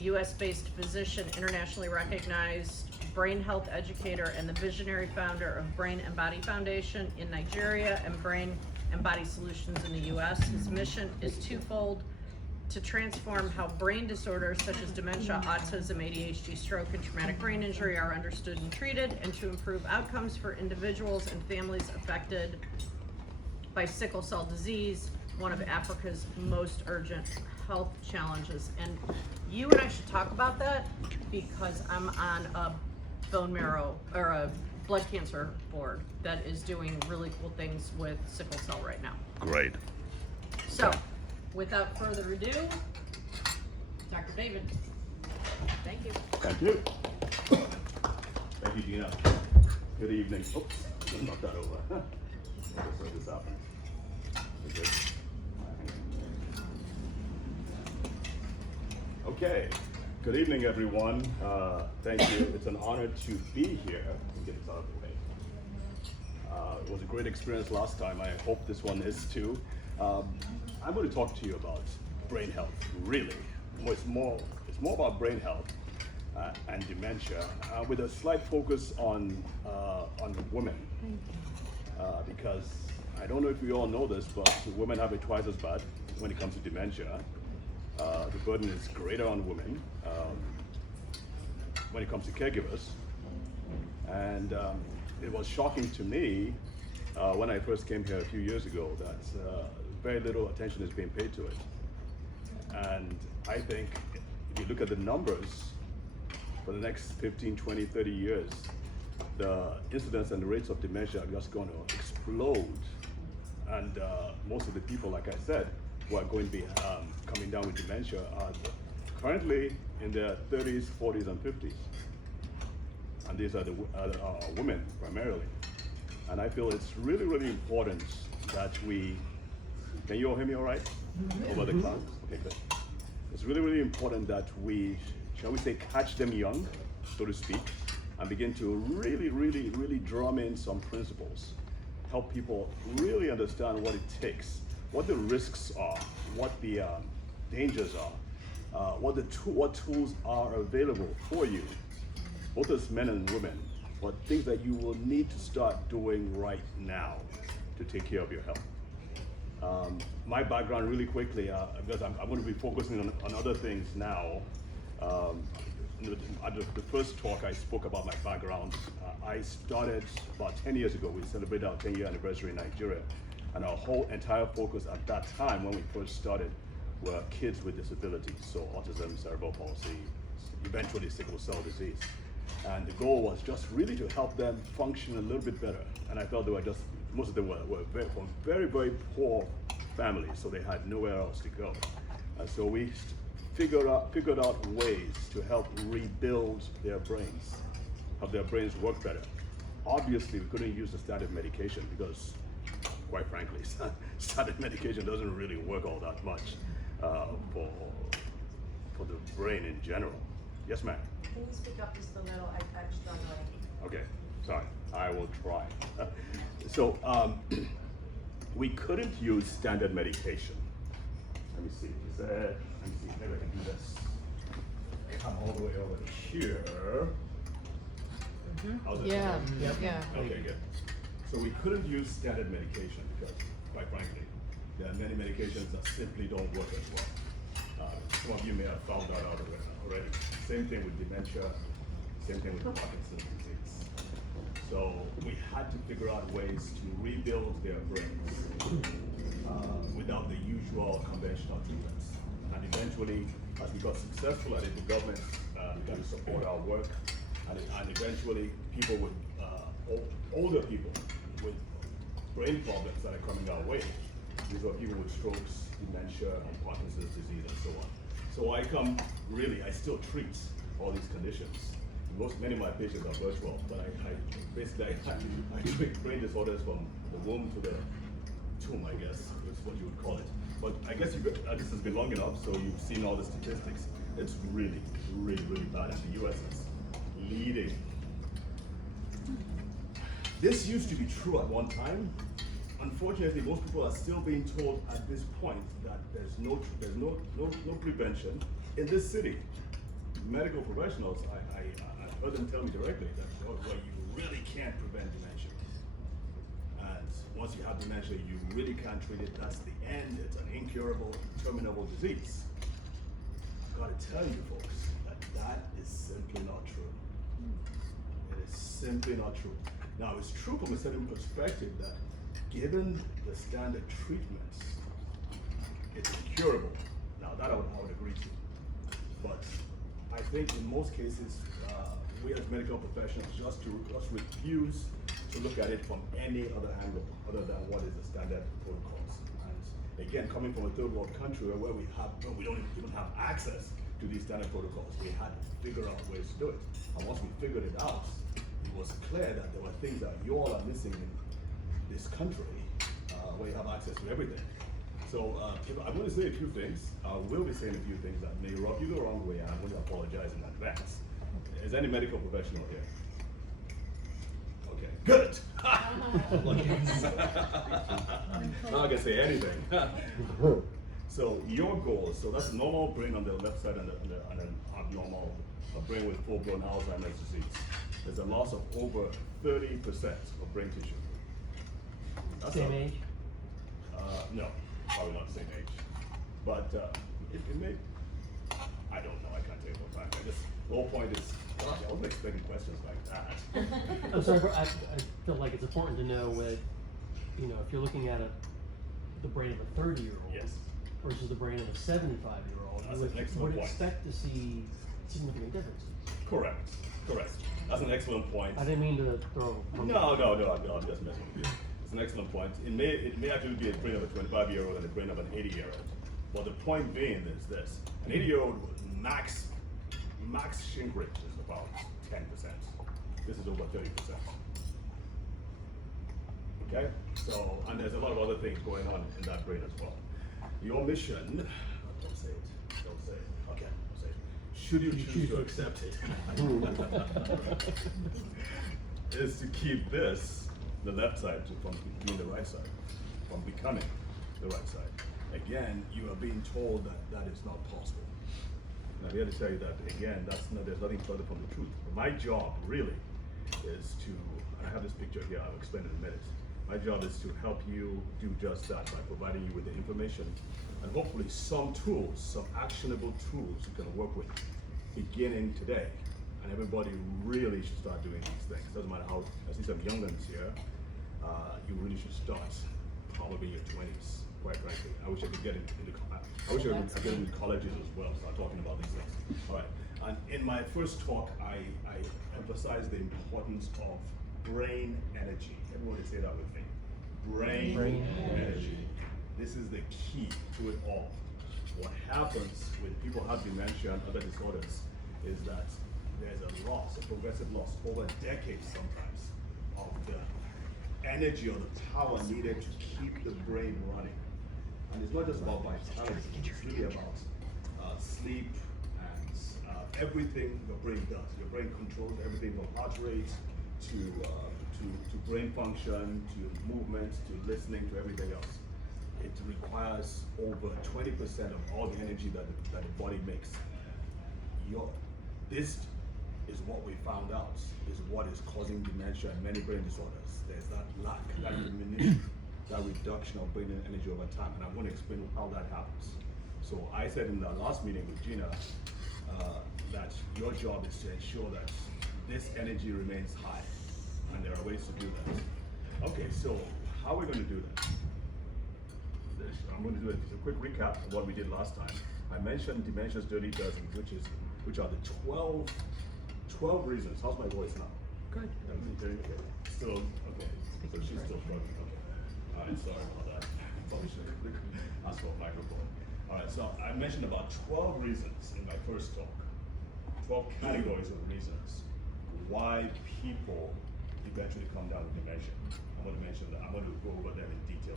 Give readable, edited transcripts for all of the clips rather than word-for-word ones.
US-based physician, internationally recognized brain health educator, and the visionary founder of Brain and Body Foundation in Nigeria and Brain and Body Solutions in the US. His mission is twofold: to transform how brain disorders such as dementia, autism, ADHD, stroke, and traumatic brain injury are understood and treated, and to improve outcomes for individuals and families affected by sickle cell disease, one of Africa's most urgent health challenges. And you and I should talk about that because I'm on a bone marrow or a blood cancer board that is doing really cool things with sickle cell right now. Great. So, without further ado, Dr. David, thank you. Thank you. Thank you, Gina. Good evening. Oops, knock that over. Just let this happen. Okay. Okay. Good evening, everyone. Thank you. It's an honor to be here. Let me get this out of the way. It was a great experience last time. I hope this one is too. I'm going to talk to you about brain health. Really, it's more about brain health and dementia, with a slight focus on women, because I don't know if we all know this, but women have it twice as bad when it comes to dementia. The burden is greater on women when it comes to caregivers, and it was shocking to me when I first came here a few years ago that very little attention is being paid to it. And I think if you look at the numbers for the next 15, 20, 30 years, the incidence and the rates of dementia are just going to explode. And most of the people, like I said, who are going to be coming down with dementia are currently in their 30s, 40s, and 50s. And these are the women primarily. And I feel it's really, really important that we, can you all hear me all right? Over the cloud? Okay, good. It's really, really important that we, shall we say, catch them young, so to speak, and begin to really, really, really drum in some principles. Help people really understand what it takes, what the risks are, what the dangers are, what tools are available for you, both as men and women, but things that you will need to start doing right now to take care of your health. My background really quickly, because I'm going to be focusing on other things now. The first talk I spoke about my background. I started about 10 years ago. We celebrated our 10-year anniversary in Nigeria. And our whole entire focus at that time when we first started were kids with disabilities. So autism, cerebral palsy, eventually sickle cell disease. And the goal was just really to help them function a little bit better. And I felt they were just, most of them were from very, very poor families, so they had nowhere else to go. And so we figured out ways to help rebuild their brains, help their brains work better. Obviously, we couldn't use the standard medication because, quite frankly, standard medication doesn't really work all that much for the brain in general. Yes, ma'am? Can you speak up just a little? I'm struggling. Okay, sorry, I will try. So, we couldn't use standard medication. Let me see, maybe I can do this. Come all the way over here. How's it? Yeah, Yep. yeah. Okay, good. So we couldn't use standard medication because, quite frankly, there are many medications that simply don't work as well. Some of you may have found that out already. Same thing with dementia, same thing with Parkinson's disease. So we had to figure out ways to rebuild their brains without the usual conventional treatments. And eventually, as we got successful at it, the government began to support our work. And eventually, people with, older people with brain problems that are coming our way. These are people with strokes, dementia, and Parkinson's disease, and so on. So I still treat all these conditions. Many of my patients are virtual, but I treat brain disorders from the womb to the tomb, I guess, is what you would call it. But I guess this has been long enough, so you've seen all the statistics. It's really, really, really bad. And the US is leading. This used to be true at one time. Unfortunately, most people are still being told at this point that there's no prevention in this city. medical professionals, I've heard them tell me directly that well, you really can't prevent dementia. And once you have dementia, you really can't treat it. That's the end. It's an incurable, terminable disease. I've got to tell you folks that is simply not true. It is simply not true. Now, it's true from a certain perspective that given the standard treatments, it's incurable. Now, that I would agree to. But I think in most cases, we as medical professionals just refuse to look at it from any other angle other than what is the standard protocols. And again, coming from a third world country where we don't even have access to these standard protocols, we had to figure out ways to do it. And once we figured it out, it was clear that there were things that you all are missing in this country where you have access to everything. So I'm going to say a few things. I will be saying a few things that may rub you the wrong way, and I'm going to apologize in advance. Is any medical professional here? Okay, good. Now I can say anything. So your goals, so that's a normal brain on the left side and an abnormal brain with full-blown Alzheimer's disease. There's a loss of over 30% of brain tissue. That's Same age? No, probably not the same age. But it may, I don't know, I can't tell you what time. The whole point is, gosh, I wasn't expecting questions like that. I'm sorry, I feel like it's important to know what, if you're looking at the brain of a 30-year-old Yes. versus the brain of a 75-year-old, That's you an excellent would point. expect to see significant differences. Correct. That's an excellent point. I didn't mean to throw. No, I'm just messing with you. It's an excellent point. It may actually be a brain of a 25-year-old and a brain of an 80-year-old. But the point being is this: an 80-year-old max shrink rate is about 10%. This is over 30%. Okay? So, and there's a lot of other things going on in that brain as well. Your mission, don't say it. Okay, don't say it. Should you choose to accept it, is to keep this, the left side, from being the right side, from becoming the right side. Again, you are being told that that is not possible. And I'm here to tell you that, again, there's nothing further from the truth. My job, really, is to, and I have this picture here, I'll explain in a minute. My job is to help you do just that by providing you with the information and hopefully some tools, some actionable tools you can work with beginning today. And everybody really should start doing these things. Doesn't matter how, I see some young ones here, you really should start probably in your 20s, quite frankly. I wish I could get into I wish I could get into colleges as well, start talking about these things. All right, and in my first talk, I emphasized the importance of brain energy. Everybody say that with me. Brain energy. This is the key to it all. What happens when people have dementia and other disorders is that there's a loss, a progressive loss, over decades sometimes, of the energy or the power needed to keep the brain running. And it's not just about vitality, it's really about sleep and everything your brain does. Your brain controls everything from heart rate to brain function, to movement, to listening, to everything else. It requires over 20% of all the energy that the body makes. This is what we found out is what is causing dementia and many brain disorders. There's that lack, that diminution, that reduction of brain energy over time, and I'm going to explain how that happens. So I said in the last meeting with Gina that your job is to ensure that this energy remains high, and there are ways to do that. Okay, so how are we going to do that? I'm going to do a quick recap of what we did last time. I mentioned Dementia's Dirty Dozen, which are the 12 reasons. How's my voice now? Good. Okay. Still okay. So she's still struggling. Okay. All right. Sorry about that. Probably should ask for a microphone. All right. So I mentioned about 12 reasons in my first talk. 12 categories of reasons why people eventually come down with dementia. I'm going to mention that. I'm going to go over them in detail.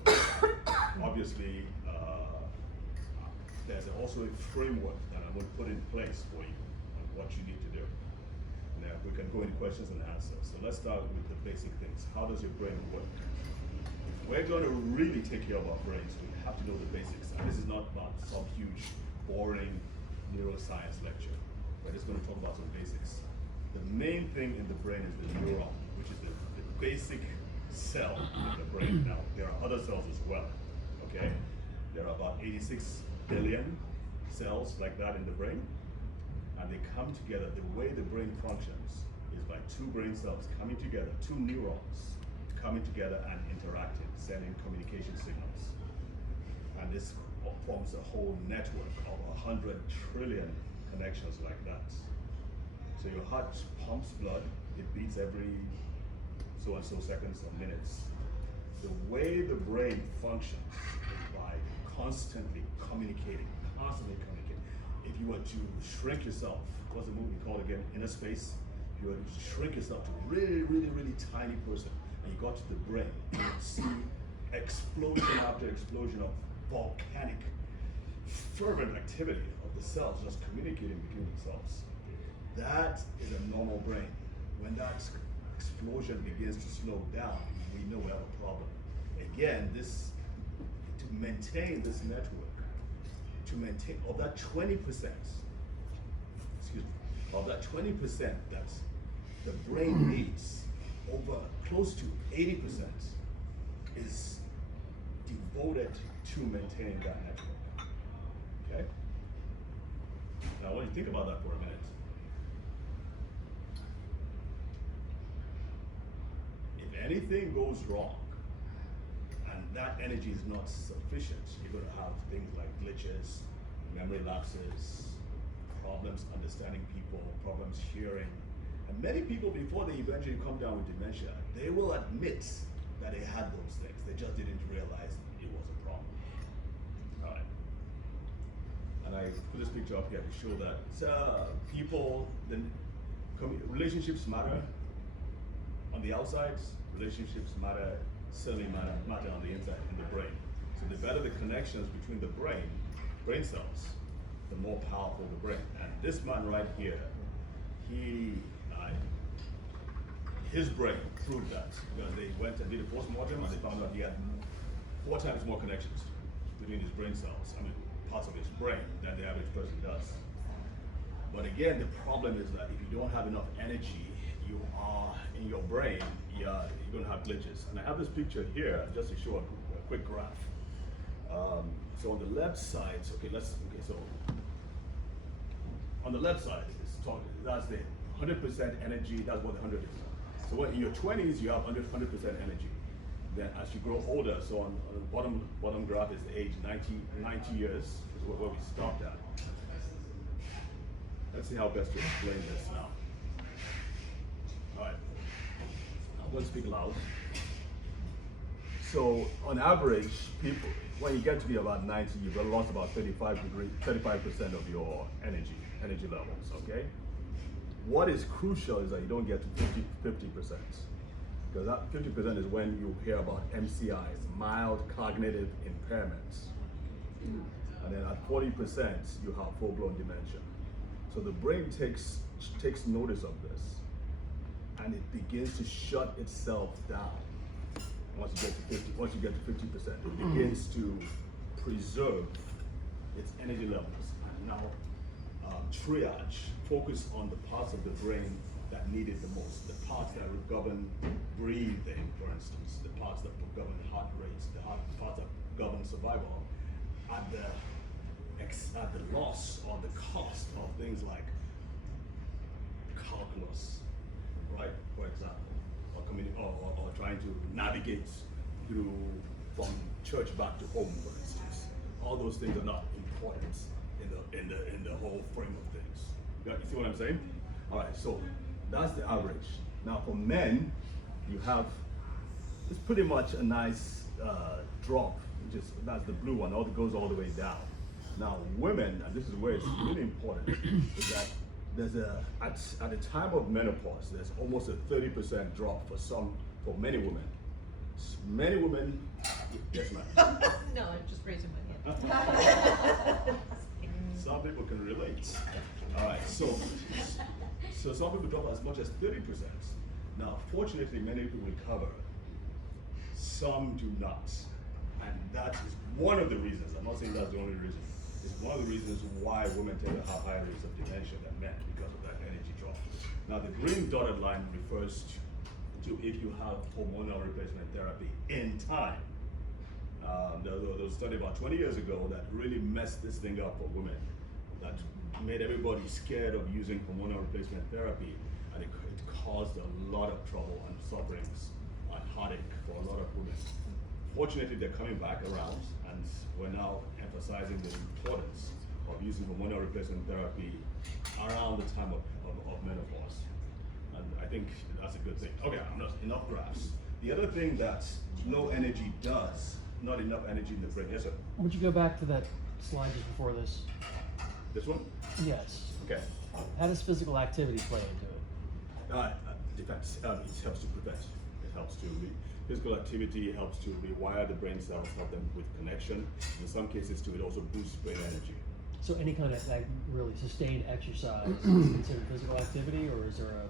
Obviously, there's also a framework that I'm going to put in place for you on what you need to do. Now, we can go into questions and answers. So let's start with the basic things. How does your brain work? If we're going to really take care of our brains, we have to know the basics. And this is not about some huge, boring neuroscience lecture. We're just going to talk about some basics. The main thing in the brain is the neuron, which is the basic cell in the brain. Now, there are other cells as well, okay? There are about 86 billion cells like that in the brain, and they come together. The way the brain functions is by two brain cells coming together, two neurons coming together and interacting, sending communication signals. And this forms a whole network of 100 trillion connections like that. So your heart pumps blood, it beats every so and so seconds or minutes. The way the brain functions is by constantly communicating. If you were to shrink yourself, what's the movie called again? Inner Space. If you were to shrink yourself to a really, really, really tiny person, and you got to the brain, you would see explosion after explosion of volcanic, fervent activity of the cells just communicating between themselves. That is a normal brain. When that explosion begins to slow down, we know we have a problem. Again, to maintain this network, to maintain of that 20%, of that 20% that the brain needs, over close to 80% is devoted to maintaining that network. Okay? Now, I want you to think about that for a minute. If anything goes wrong, and that energy is not sufficient, you're going to have things like glitches, memory lapses, problems understanding people, problems hearing. And many people, before they eventually come down with dementia, they will admit that they had those things. They just didn't realize it was a problem. All right. And I put this picture up here to show that relationships matter on the outside, relationships matter, certainly matter on the inside, in the brain. So the better the connections between the brain cells, the more powerful the brain. And this man right here, his brain proved that, because they went and did a post-mortem and they found out he had 4 times more connections between his brain cells, parts of his brain, than the average person does. But again, the problem is that if you don't have enough energy, you are in your brain, you're going to have glitches. And I have this picture here just to show a quick graph. So on the left side, so on the left side, that's the 100% energy, that's what the 100 is. So when in your 20s, you have 100% energy. Then as you grow older, so on the bottom graph is the age 90 years, is where we stopped at. Let's see how best to explain this now. All right, I'm going to speak loud. So on average, people, when you get to be about 90, you've lost about 35% of your energy levels, okay? What is crucial is that you don't get to 50%. Because that 50% is when you hear about MCIs, mild cognitive impairments. And then at 40%, you have full-blown dementia. So the brain takes notice of this, and it begins to shut itself down. Once you get to 50%, it begins to preserve its energy levels. And now triage, focus on the parts of the brain that need it the most, the parts that govern breathing, for instance, the parts that govern heart rates, the parts that govern survival, at the loss or the cost of things like calculus, right, for example, or trying to navigate through from church back to home, for instance. All those things are not important in the whole frame of things. You see what I'm saying? All right, so that's the average. Now for men, it's pretty much a nice drop, that's the blue one, goes all the way down. Now women, and this is where it's really important, is that at the time of menopause, there's almost a 30% drop for many women. Many women, yes ma'am. No, I'm just raising my hand. Some people can relate. All right, so some people drop as much as 30%. Now, fortunately, many people recover. Some do not. And that is one of the reasons, I'm not saying that's the only reason, it's one of the reasons why women tend to have higher rates of dementia than men, because of that energy Now, the green dotted line refers to if you have hormonal replacement therapy in time. There was a study about 20 years ago that really messed this thing up for women, that made everybody scared of using hormonal replacement therapy, and it caused a lot of trouble and sufferings and heartache for a lot of women. Fortunately, they're coming back around, and we're now emphasizing the importance of using hormonal replacement therapy around the time of menopause. And I think that's a good thing. Okay, enough graphs. The other thing that low energy does, not enough energy in the brain. Yes, sir? Would you go back to that slide just before this? This one? Yes. Okay. How does physical activity play into it? Depends. It helps to prevent. It helps to physical activity helps to rewire the brain cells, help them with connection. In some cases, too, it also boosts brain energy. So any kind of like really sustained exercise is considered physical activity, or is there a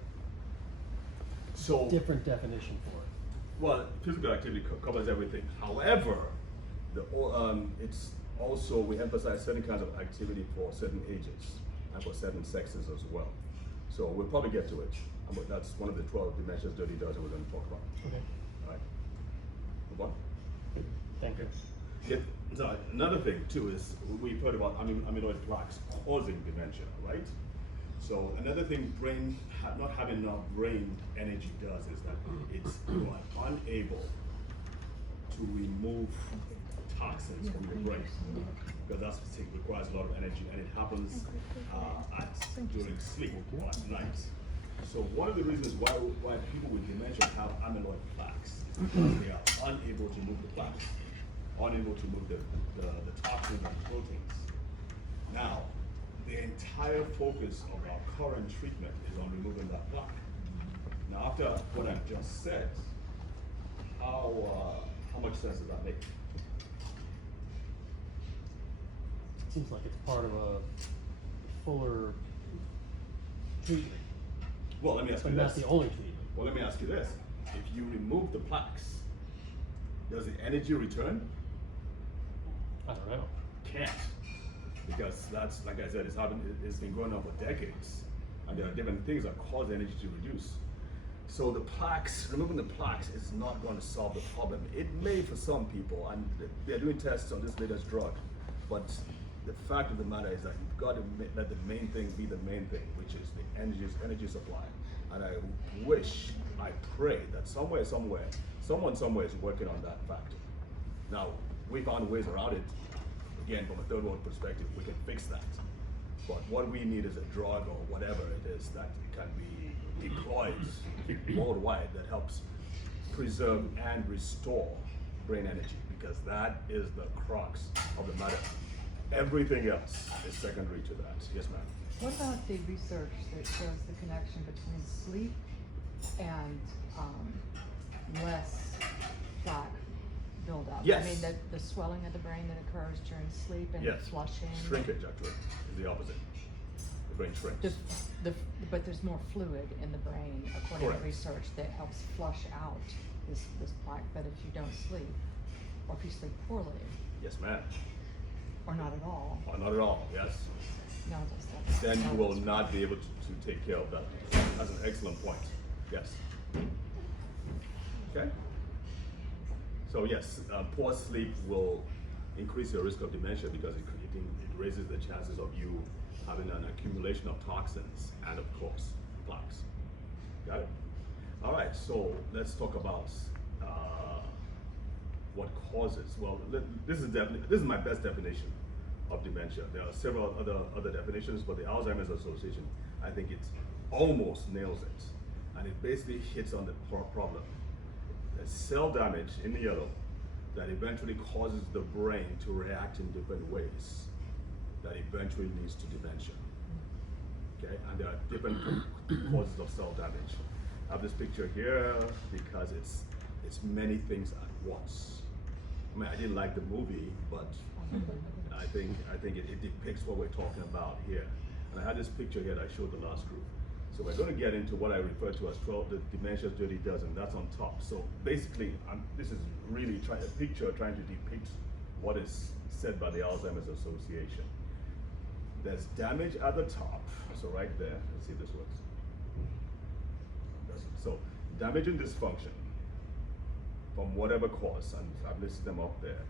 So different definition for it? well, physical activity covers everything. However, it's also we emphasize certain kinds of activity for certain ages and for certain sexes as well. So we'll probably get to it. But that's one of the 12 dementias Dirty Dozen we're going to talk about. Okay. All right. Move on. Thank you. Yeah, so another thing too is we've heard about amyloid plaques causing dementia, right? So another thing not having enough brain energy does is that you are unable to remove toxins from your brain, because that requires a lot of energy, and it happens during sleep or at night. So one of the reasons why people with dementia have amyloid plaques is because they are unable to move the plaques, unable to move the toxins and proteins. Now, the entire focus of our current treatment is on removing that plaque. Now, after what I've just said, how much sense does that make? Seems like it's part of a fuller treatment, Well, let me ask but you not this. the only treatment. Well, let me ask you this. If you remove the plaques, does the energy return? I don't know. Can't. Because that's, like I said, it's been going on for decades. And there are different things that cause energy to reduce. So the plaques, removing the plaques is not going to solve the problem. It may for some people, and they're doing tests on this latest drug. But the fact of the matter is that you've got to let the main thing be the main thing, which is the energy supply. And I pray that somewhere, someone somewhere is working on that factor. Now, we found ways around it. Again, from a third world perspective, we can fix that. But what we need is a drug or whatever it is that can be deployed worldwide that helps preserve and restore brain energy, because that is the crux of the matter. Everything else is secondary to that. Yes, ma'am. What about the research that shows the connection between sleep and less plaque buildup? Yes. I mean, the swelling of the brain that occurs during sleep and Yes. flushing. Shrinkage, actually, is the opposite. The brain shrinks. But there's more fluid in the brain, according Correct. to research, that helps flush out this plaque. But if you don't sleep, or if you sleep poorly, Yes, ma'am. or not at all, Or not at all, yes. none of those stuff. Then you will not be able to take care of that. That's an excellent point. Yes. Okay. So yes, poor sleep will increase your risk of dementia because it raises the chances of you having an accumulation of toxins and, of course, plaques. Got it? All right. So let's talk about what causes. Well, this is my best definition of dementia. There are several other definitions, but the Alzheimer's Association, I think it almost nails it, and it basically hits on the problem. There's cell damage in the yellow that eventually causes the brain to react in different ways that eventually leads to dementia. Okay, and there are different causes of cell damage. I have this picture here because it's many things at once. I mean, I didn't like the movie, but I think it depicts what we're talking about here. And I had this picture here that I showed the last group. So we're going to get into what I refer to as 12 the dementia's Dirty Dozen. That's on top. So basically, this is really trying to depict what is said by the Alzheimer's Association. There's damage at the top. So right there, let's see if this works. So damage and dysfunction from whatever cause, and I've listed them up there.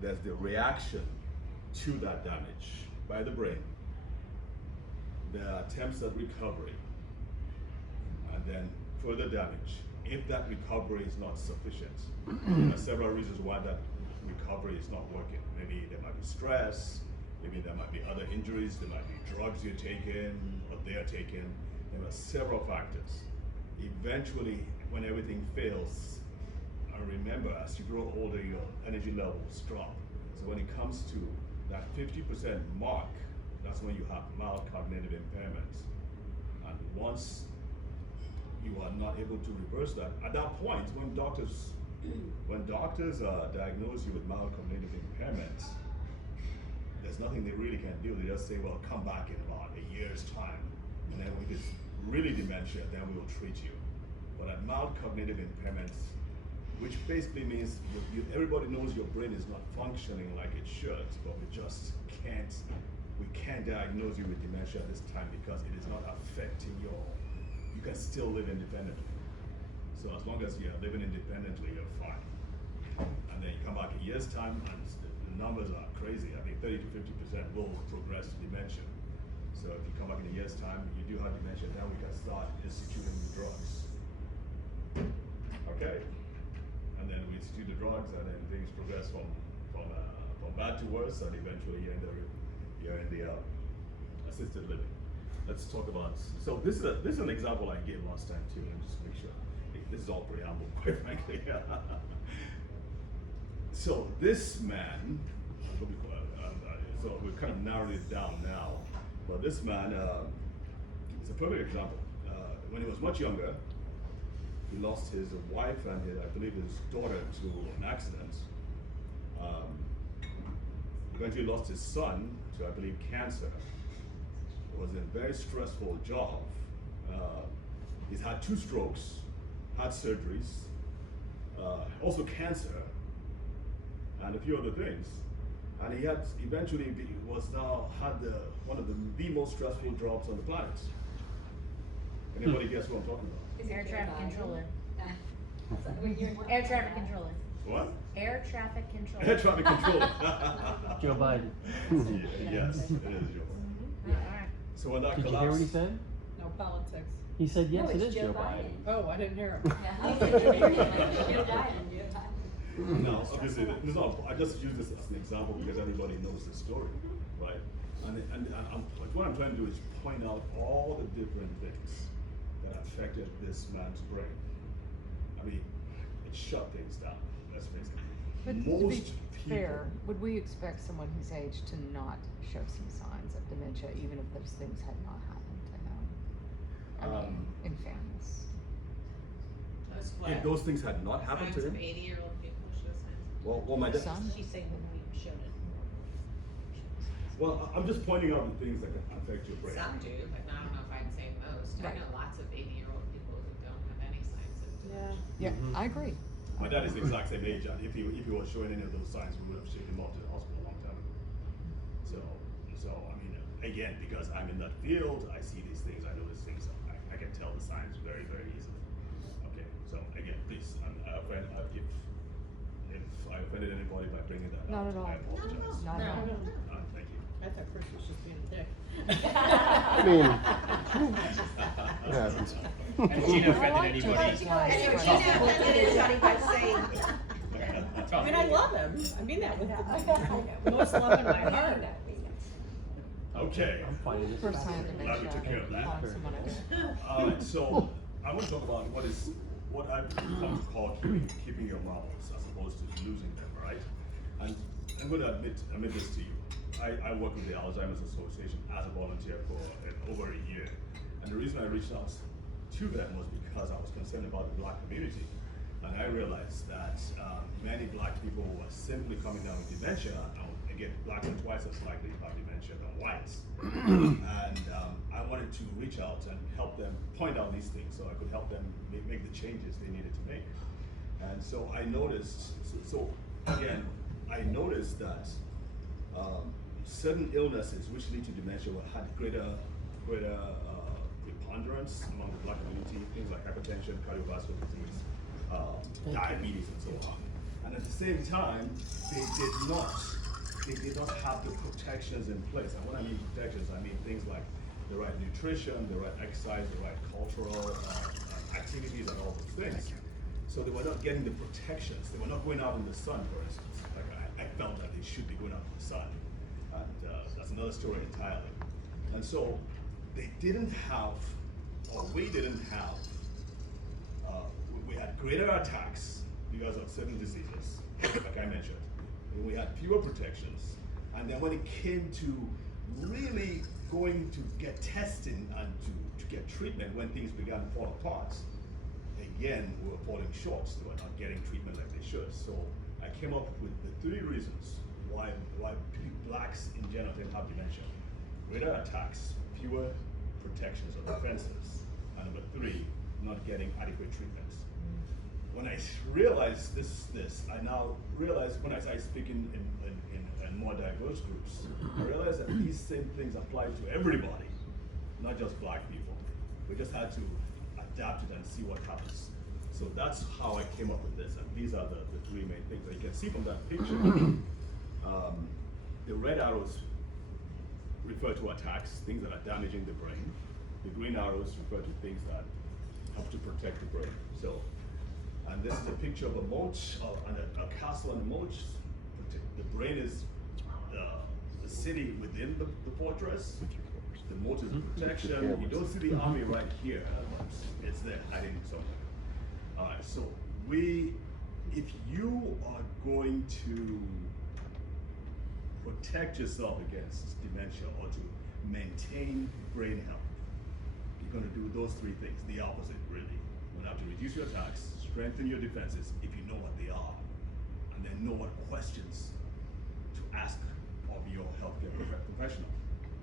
There's the reaction to that damage by the brain. There are attempts at recovery, and then further damage. If that recovery is not sufficient, there are several reasons why that recovery is not working. Maybe there might be stress, maybe there might be other injuries, there might be drugs you're taking or they're taking. There are several factors. Eventually, when everything fails, and remember, as you grow older, your energy levels drop. So when it comes to that 50% mark, that's when you have mild cognitive impairments. And once you are not able to reverse that, at that point, when doctors diagnose you with mild cognitive impairments, there's nothing they really can do. They just say, well, come back in about a year's time, and then if it's really dementia, then we will treat you. But at mild cognitive impairments, which basically means everybody knows your brain is not functioning like it should, but we can't diagnose you with dementia at this time because it is not affecting you can still live independently. So as long as you're living independently, you're fine. And then you come back a year's time and the numbers are crazy. I think 30 to 50% will progress to dementia. So if you come back in a year's time, you do have dementia, then we can start instituting the drugs. Okay? And then we institute the drugs, and then things progress from bad to worse, and eventually you're in the assisted living. Let's talk about. So this is an example I gave last time too, and just make sure this is all preamble, quite frankly. So this man, so we've kind of narrowed it down now, but this man is a perfect example. When he was much younger, he lost his wife and I believe his daughter to an accident. Eventually lost his son to, I believe, cancer. It was a very stressful job. He's had 2 strokes, had surgeries, also cancer, and a few other things. And he had eventually had one of the most stressful jobs on the planet. Anybody guess what I'm talking about? Air traffic controller. Air traffic controller. What? Air traffic controller. Air traffic controller. Joe Biden. Yes, it is Joe. Alright. So when that Did you hear what he collapsed, said? No politics. He said, yes, No, it it's is Joe Joe Biden. Oh, I didn't hear no, obviously, I just use this as an example because everybody knows the story, right? And what I'm trying to do is point out all the different things that affected this man's brain. I mean, it shut things down, let's face it. But to be Most fair, people, would we expect someone his age to not show some signs of dementia, even if those things had not happened to him? I mean, in fairness. if those things had not happened to Signs of him, 80-year-old people show signs. well, my dad. Son? She's saying that we showed it. Well, I'm just pointing out the things that can affect your brain. Some do, but I don't know if I'd say most. I Right. know lots of 80-year-old people who don't have any signs of dementia. Yeah, Mhm. I agree. My dad is the exact same age, and if he was showing any of those signs, we would have shipped him off to the hospital a long time ago. So I mean, again, because I'm in that field, I see these things, I know these things, I can tell the signs very, very easily. Okay, so again, please, if I offended anybody by bringing that Not up, at all. I apologize. Not at all. Thank you. I thought Chris was just being a dick. I mean, it happens. Gina I like offended George's anybody? last Gina question. offended anybody by saying. I mean, I love him. I mean that with the most love in my heart. Okay. I'm finding this First time fascinating. Glad we took care of dementia, that. calling someone a All right, so I want to talk about what I've come to call keeping your marbles as opposed to losing them, right? And I'm going to admit this to you. I work with the Alzheimer's Association as a volunteer for over a year, and the reason I reached out to them was because I was concerned about the Black community, and I realized that many Black people were simply coming down with dementia. Again, Blacks are twice as likely to have dementia than whites. And I wanted to reach out and help them point out these things so I could help them make the changes they needed to make. And so I noticed, I noticed that certain illnesses which lead to dementia had greater preponderance prevalence among the Black community, things like hypertension, cardiovascular disease, diabetes, and so on. And at the same time, they did not have the protections in place. And when I mean protections, I mean things like the right nutrition, the right exercise, the right cultural activities, and all those things. So they were not getting the protections. They were not going out in the sun, for instance. Like I felt that they should be going out in the sun. And that's another story entirely. And so they didn't have, or we didn't have, we had greater attacks because of certain diseases, like I mentioned. And we had fewer protections. And then when it came to really going to get testing and to get treatment when things began to fall apart, again, we were falling short. They were not getting treatment like they should. So I came up with the 3 reasons why blacks in general didn't have dementia. Greater attacks, fewer protections or defenses, and number 3, not getting adequate treatments. When I realized this, I now realize when I started speaking in more diverse groups, I realized that these same things apply to everybody, not just black people. We just had to adapt it and see what happens. So that's how I came up with this, and these are the 3 main things that you can see from that picture. The red arrows refer to attacks, things that are damaging the brain. The green arrows refer to things that help to protect the brain. So, and this is a picture of a moat, and a castle and a moat. The brain is the city within the fortress. The moat is protection. You don't see the army right here, but it's there hiding somewhere. All right, so if you are going to protect yourself against dementia or to maintain brain health, you're going to do those 3 things, the opposite really. You're going to have to reduce your attacks, strengthen your defenses if you know what they are, and then know what questions to ask of your healthcare professional.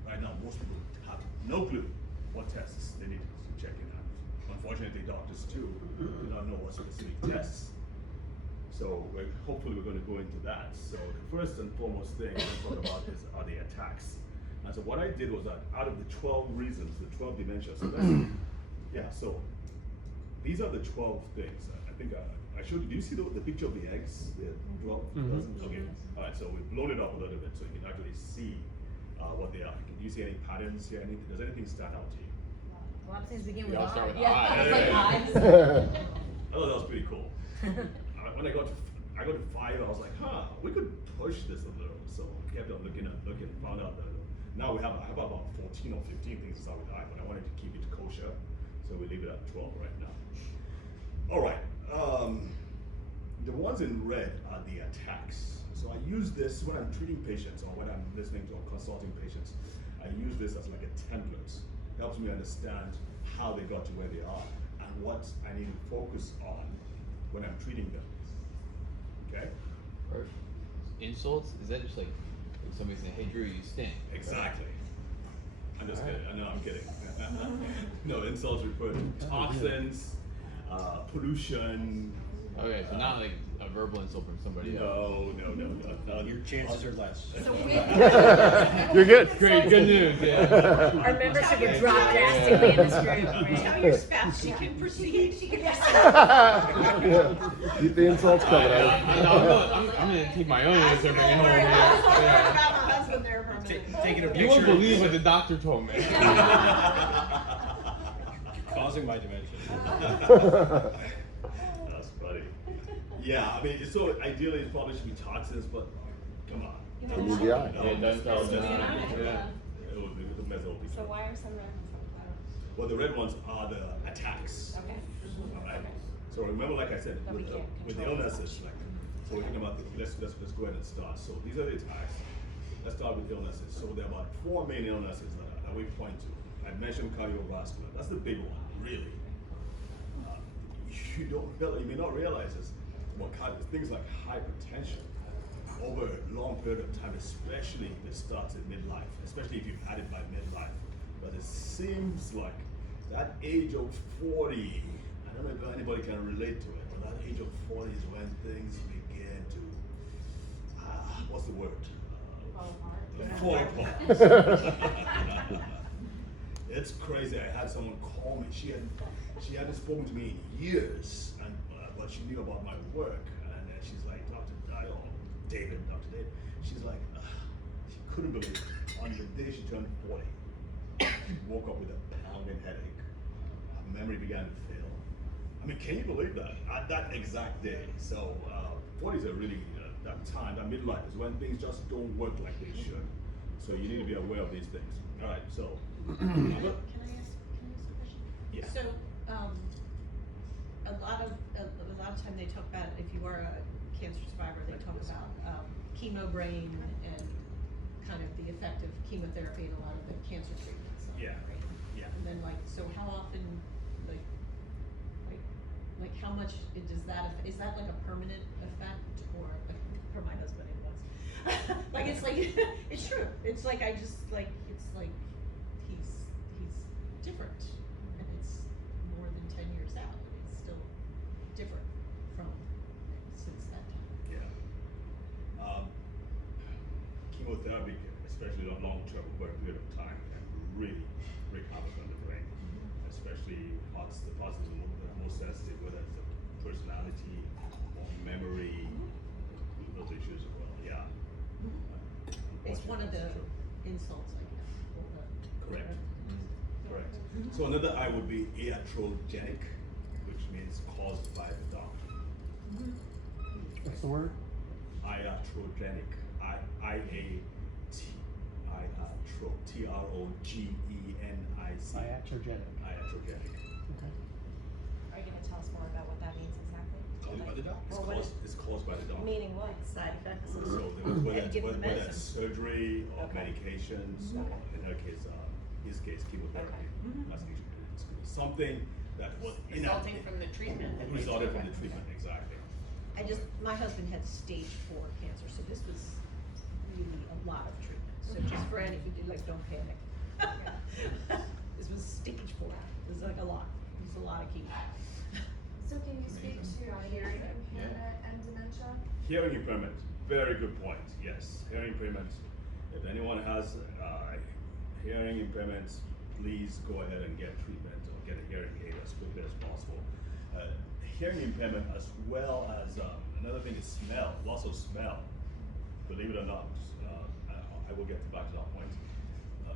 Right now, most people have no clue what tests they need to check in on. Unfortunately, doctors too do not know what specific tests. So hopefully we're going to go into that. So the first and foremost thing to talk about are the attacks. And so what I did was that out of the 12 reasons, the 12 dementias, so so these are the 12 things. I think I showed you. Do you see the picture of the eggs? The 12 dozens? Okay. All right. So we've blown it up a little bit so you can actually see what they are. Do you see any patterns here? Does anything stand out to you? A lot of things begin with We all start with yeah, eyes. it's like eyes. I thought that was pretty cool. When I got to 5, I was like, we could push this a little. So I kept on looking, found out that now I have about 14 or 15 things to start with I, but I wanted to keep it kosher, so we leave it at 12 right now. All right, the ones in red are the attacks. So I use this when I'm treating patients or when I'm listening to or consulting patients. I use this as like a template. It helps me understand how they got to where they are and what I need to focus on when I'm treating them. Okay? Or insults? Is that just like somebody saying, "Hey Drew, you stink"? Exactly. I'm just kidding. I know I'm kidding. No, insults refer to toxins, pollution. Okay, so not like a verbal insult from somebody else. No. Your chances are less. You're good. Great, good news. Yeah. Our membership would drop drastically in this group. Tell Right? your spouse she can proceed. She can Yeah. Keep the insults coming I'm gonna take my own answer and bring it home. Yeah. about my husband there for a minute. Taking a picture. You won't believe what the doctor told me. Causing my dementia. That's funny. Yeah, I mean, so ideally it probably should be toxins, but come on. You need the eye. No, It does tell us just- that. yeah. It would be the mess. So why are some red ones Well, the red ones are the attacks. okay? All right. So remember, like I said, But we can't with the control illnesses, like, so we're thinking about let's go ahead and start. So these are the attacks. Let's start with illnesses. So there are about 4 main illnesses that we point to. I mentioned cardiovascular. That's the big one, really. You may not realize this, but things like hypertension over a long period of time, especially if it starts in midlife, especially if you've had it by midlife. But it seems like that age of 40, I don't know if anybody can relate to it, but that age of 40 is when things begin to, what's the word? Fall apart. It's crazy. I had someone call me. She hadn't spoken to me in years, and but she knew about my work. And she's like, Dr. David. She's like, she couldn't believe it. On the day she turned 40, she woke up with a pounding headache. Her memory began to fail. I mean, can you believe that? At that exact day. So 40s are really that time, that midlife is when things just don't work like they should. So you need to be aware of these things. All right, so. Can I ask a question? Yeah. So, a lot of time they talk about, if you are a cancer survivor, they talk about chemo brain and kind of the effect of chemotherapy and a lot of the cancer treatments on the Yeah. brain. Yeah. And then so how often, like how much does that, is that like a permanent effect, or, for my husband it was. Like, it's like, it's true, it's like, it's like he's different, and it's more than 10 years out, and it's still different from since that time. Yeah. Chemotherapy, especially on long term over a period of time, can really wreak havoc on the brain, especially the parts that are most sensitive, whether it's the personality or memory, those issues as well. Yeah. It's one of the Unfortunately, it's true. insults, I guess. Correct. Correct. So another I would be iatrogenic, which means caused by the doctor. What's the word? Iatrogenic. Trogenic. Iatrogenic. Iatrogenic. Okay. Are you gonna tell us more about what that means exactly? Caused by the doctor. Well, what It's caused by the doctor. Meaning what? Side effects. So there was whether And give them whether it's medicine. surgery or Okay. medications, or in her case, his case, chemotherapy. Okay. That's it's something that was Resulting from the treatment. that they resulted took. from the treatment, exactly. My husband had stage 4 cancer, so this was really a lot of treatment. So just for any, don't panic. This was stage 4. It was like a lot. It was a lot of chemo. So can you speak to hearing impairment and dementia? Hearing impairment, very good point. Yes, hearing impairment. If anyone has hearing impairment, please go ahead and get treatment or get a hearing aid as quickly as possible. Hearing impairment, as well as another thing is smell, loss of smell. Believe it or not, I will get back to that point.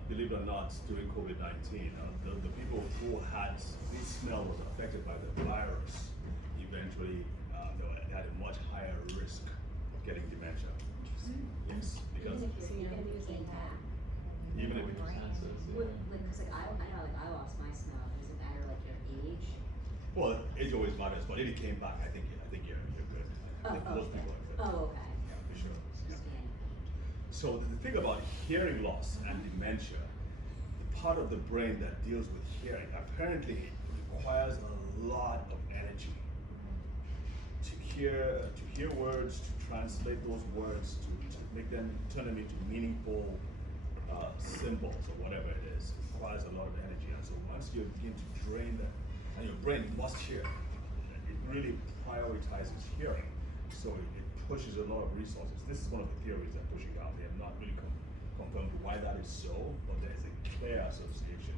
Believe it or not, during COVID-19, the people who had this smell was affected by the virus, eventually they had a much higher risk of getting dementia. Yes, because even if it Because I know I lost my smell. Does it matter like your age? well, age always matters, but if it came back, I think you're good. I think most people are good. Oh, okay. Yeah, for sure. Yeah. Just kidding. So the thing about hearing loss and dementia, the part of the brain that deals with hearing apparently requires a lot of energy to hear words, to translate those words, to make them, turn them into meaningful symbols or whatever it is. It requires a lot of energy, and so once you begin to drain that, and your brain must hear, it really prioritizes hearing. So it pushes a lot of resources. This is one of the theories that pushing out. They have not really confirmed why that is so, but there is a clear association.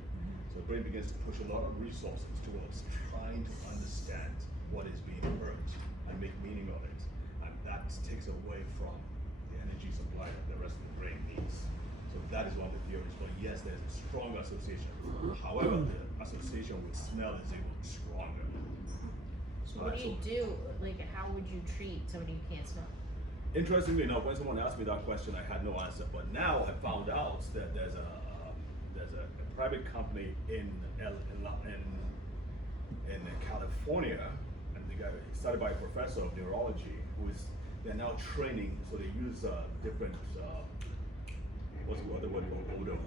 So the brain begins to push a lot of resources towards trying to understand what is being heard and make meaning of it. And that takes away from the energy supply that the rest of the brain needs. So that is one of the theories. But yes, there's a strong association. However, the association with smell is even stronger. So What do you do, like, how would you treat somebody who can't smell? Interestingly enough, when someone asked me that question, I had no answer. But now I found out that there's a private company in California, and the guy started by a professor of neurology, they're now training. So they use different what's the other word? Odor.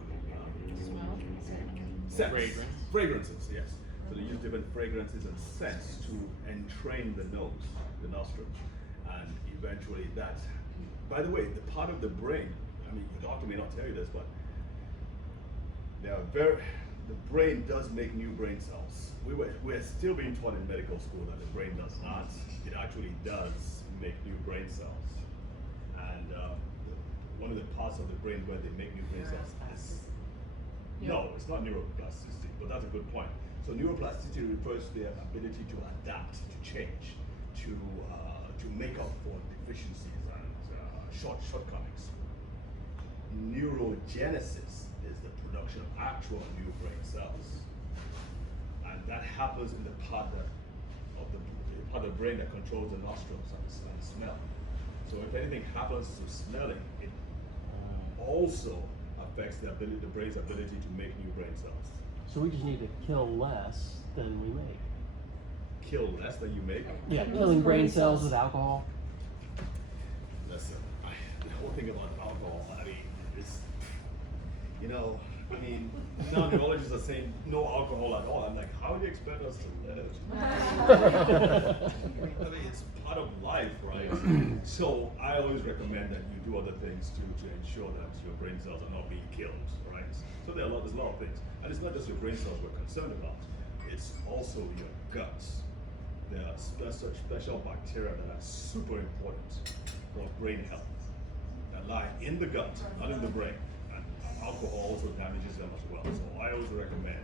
Scents. Fragrances, yes. So they use different fragrances and scents to entrain the nose, the nostrils, and eventually that. By the way, the part of the brain, I mean, the doctor may not tell you this, but the brain does make new brain cells. We're still being taught in medical school that the brain does not. It actually does make new brain cells. And one of the parts of the brain where they make new brain cells is No, it's not neuroplasticity, but that's a good point. So neuroplasticity refers to their ability to adapt, to change, to make up for deficiencies and shortcomings. Neurogenesis is the production of actual new brain cells, and that happens in the part of the brain that controls the nostrils and the smell. So if anything happens to smelling, it also affects the brain's ability to make new brain cells. So we just need to kill less than we make. Kill less than you make. Yeah, killing brain cells with alcohol. Listen, the whole thing about alcohol, I mean, it's, now neurologists are saying no alcohol at all. I'm like, how do you expect us to live? I mean, it's part of life, right? So I always recommend that you do other things to ensure that your brain cells are not being killed, right? So there's a lot of things. And it's not just your brain cells we're concerned about, it's also your guts. There are special bacteria that are super important for brain health that lie in the gut, not in the brain. And alcohol also damages them as well. So I also recommend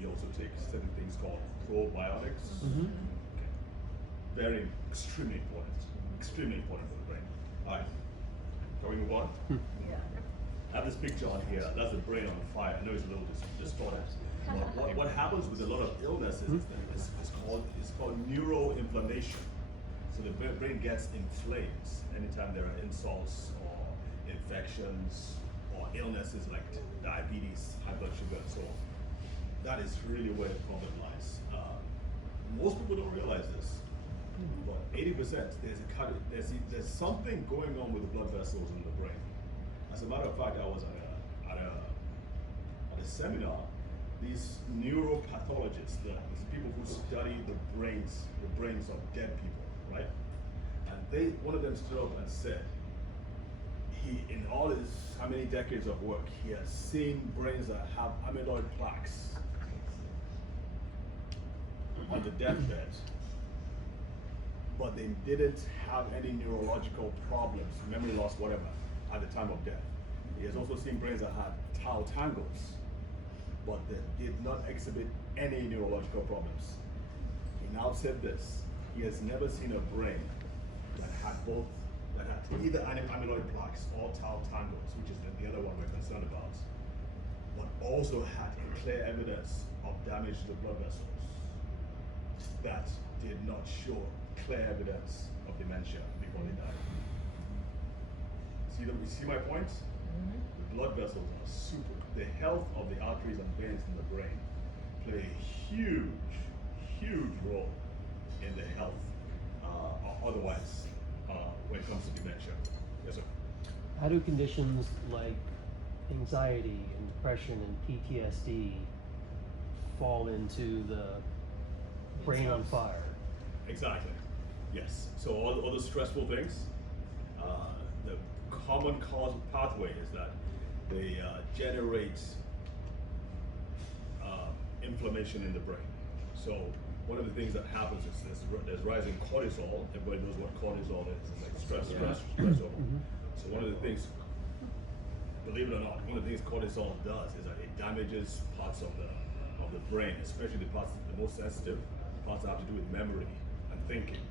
you also take certain things called probiotics. Mm-hmm. Very extremely important for the brain. All right, can we move on? I have this picture on here. That's the brain on fire. I know it's a little distorted. But what happens with a lot of illnesses is that it's called neuroinflammation. So the brain gets inflamed anytime there are insults or infections or illnesses like diabetes, high blood sugar, and so on. That is really where the problem lies. Most people don't realize this, but 80% there's something going on with the blood vessels in the brain. As a matter of fact, I was at a seminar. These neuropathologists, these people who study the brains of dead people, right? And one of them stood up and said, in all his how many decades of work, he has seen brains that have amyloid plaques on the deathbed, but they didn't have any neurological problems, memory loss, whatever, at the time of death. He has also seen brains that had tau tangles, but they did not exhibit any neurological problems. He now said this: he has never seen a brain that had either amyloid plaques or tau tangles, which is the other one we're concerned about, but also had clear evidence of damage to the blood vessels that did not show clear evidence of dementia before they died. See my point? Mm-hmm. The blood vessels are super. The health of the arteries and veins in the brain play a huge role in the health, otherwise, when it comes to dementia. Yes, sir. How do conditions like anxiety and depression and PTSD fall into the brain on fire? Exactly. Yes. So all the stressful things, the common cause pathway is that they generate inflammation in the brain. So one of the things that happens is there's rising cortisol. Everybody knows what cortisol is. It's like stress hormone. So one of the things, believe it or not, one of the things cortisol does is that it damages parts of the brain, especially the parts the most sensitive, parts that have to do with memory and thinking.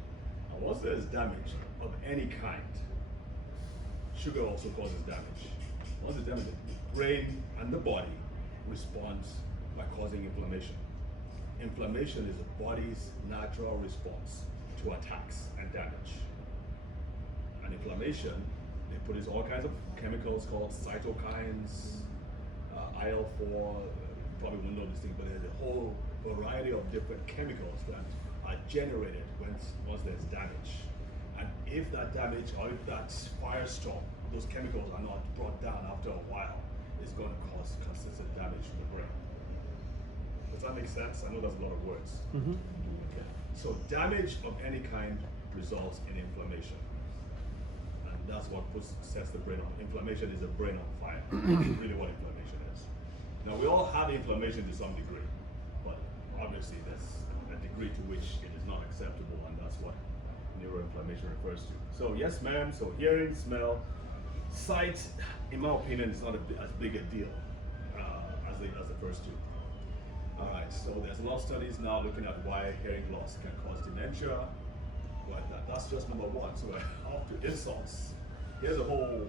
And once there's damage of any kind, sugar also causes damage. Once it's damaged, the brain and the body responds by causing inflammation. Inflammation is the body's natural response to attacks and damage. And inflammation, they produce all kinds of chemicals called cytokines, IL-4, probably won't know this thing, but there's a whole variety of different chemicals that are generated once there's damage. And if that damage or if that firestorm, those chemicals are not brought down after a while, it's going to cause consistent damage to the brain. Does that make sense? I know that's a lot of words. Mm-hmm. Okay. So damage of any kind results in inflammation. And that's what sets the brain on. Inflammation is a brain on fire. That's really what inflammation is. Now we all have inflammation to some degree, but obviously there's a degree to which it is not acceptable, and that's what neuroinflammation refers to. So yes, ma'am, so hearing, smell, sight, in my opinion, is not as big a deal as as the first two. All right, so there's a lot of studies now looking at why hearing loss can cause dementia. But that's just number one. So after insults, here's a whole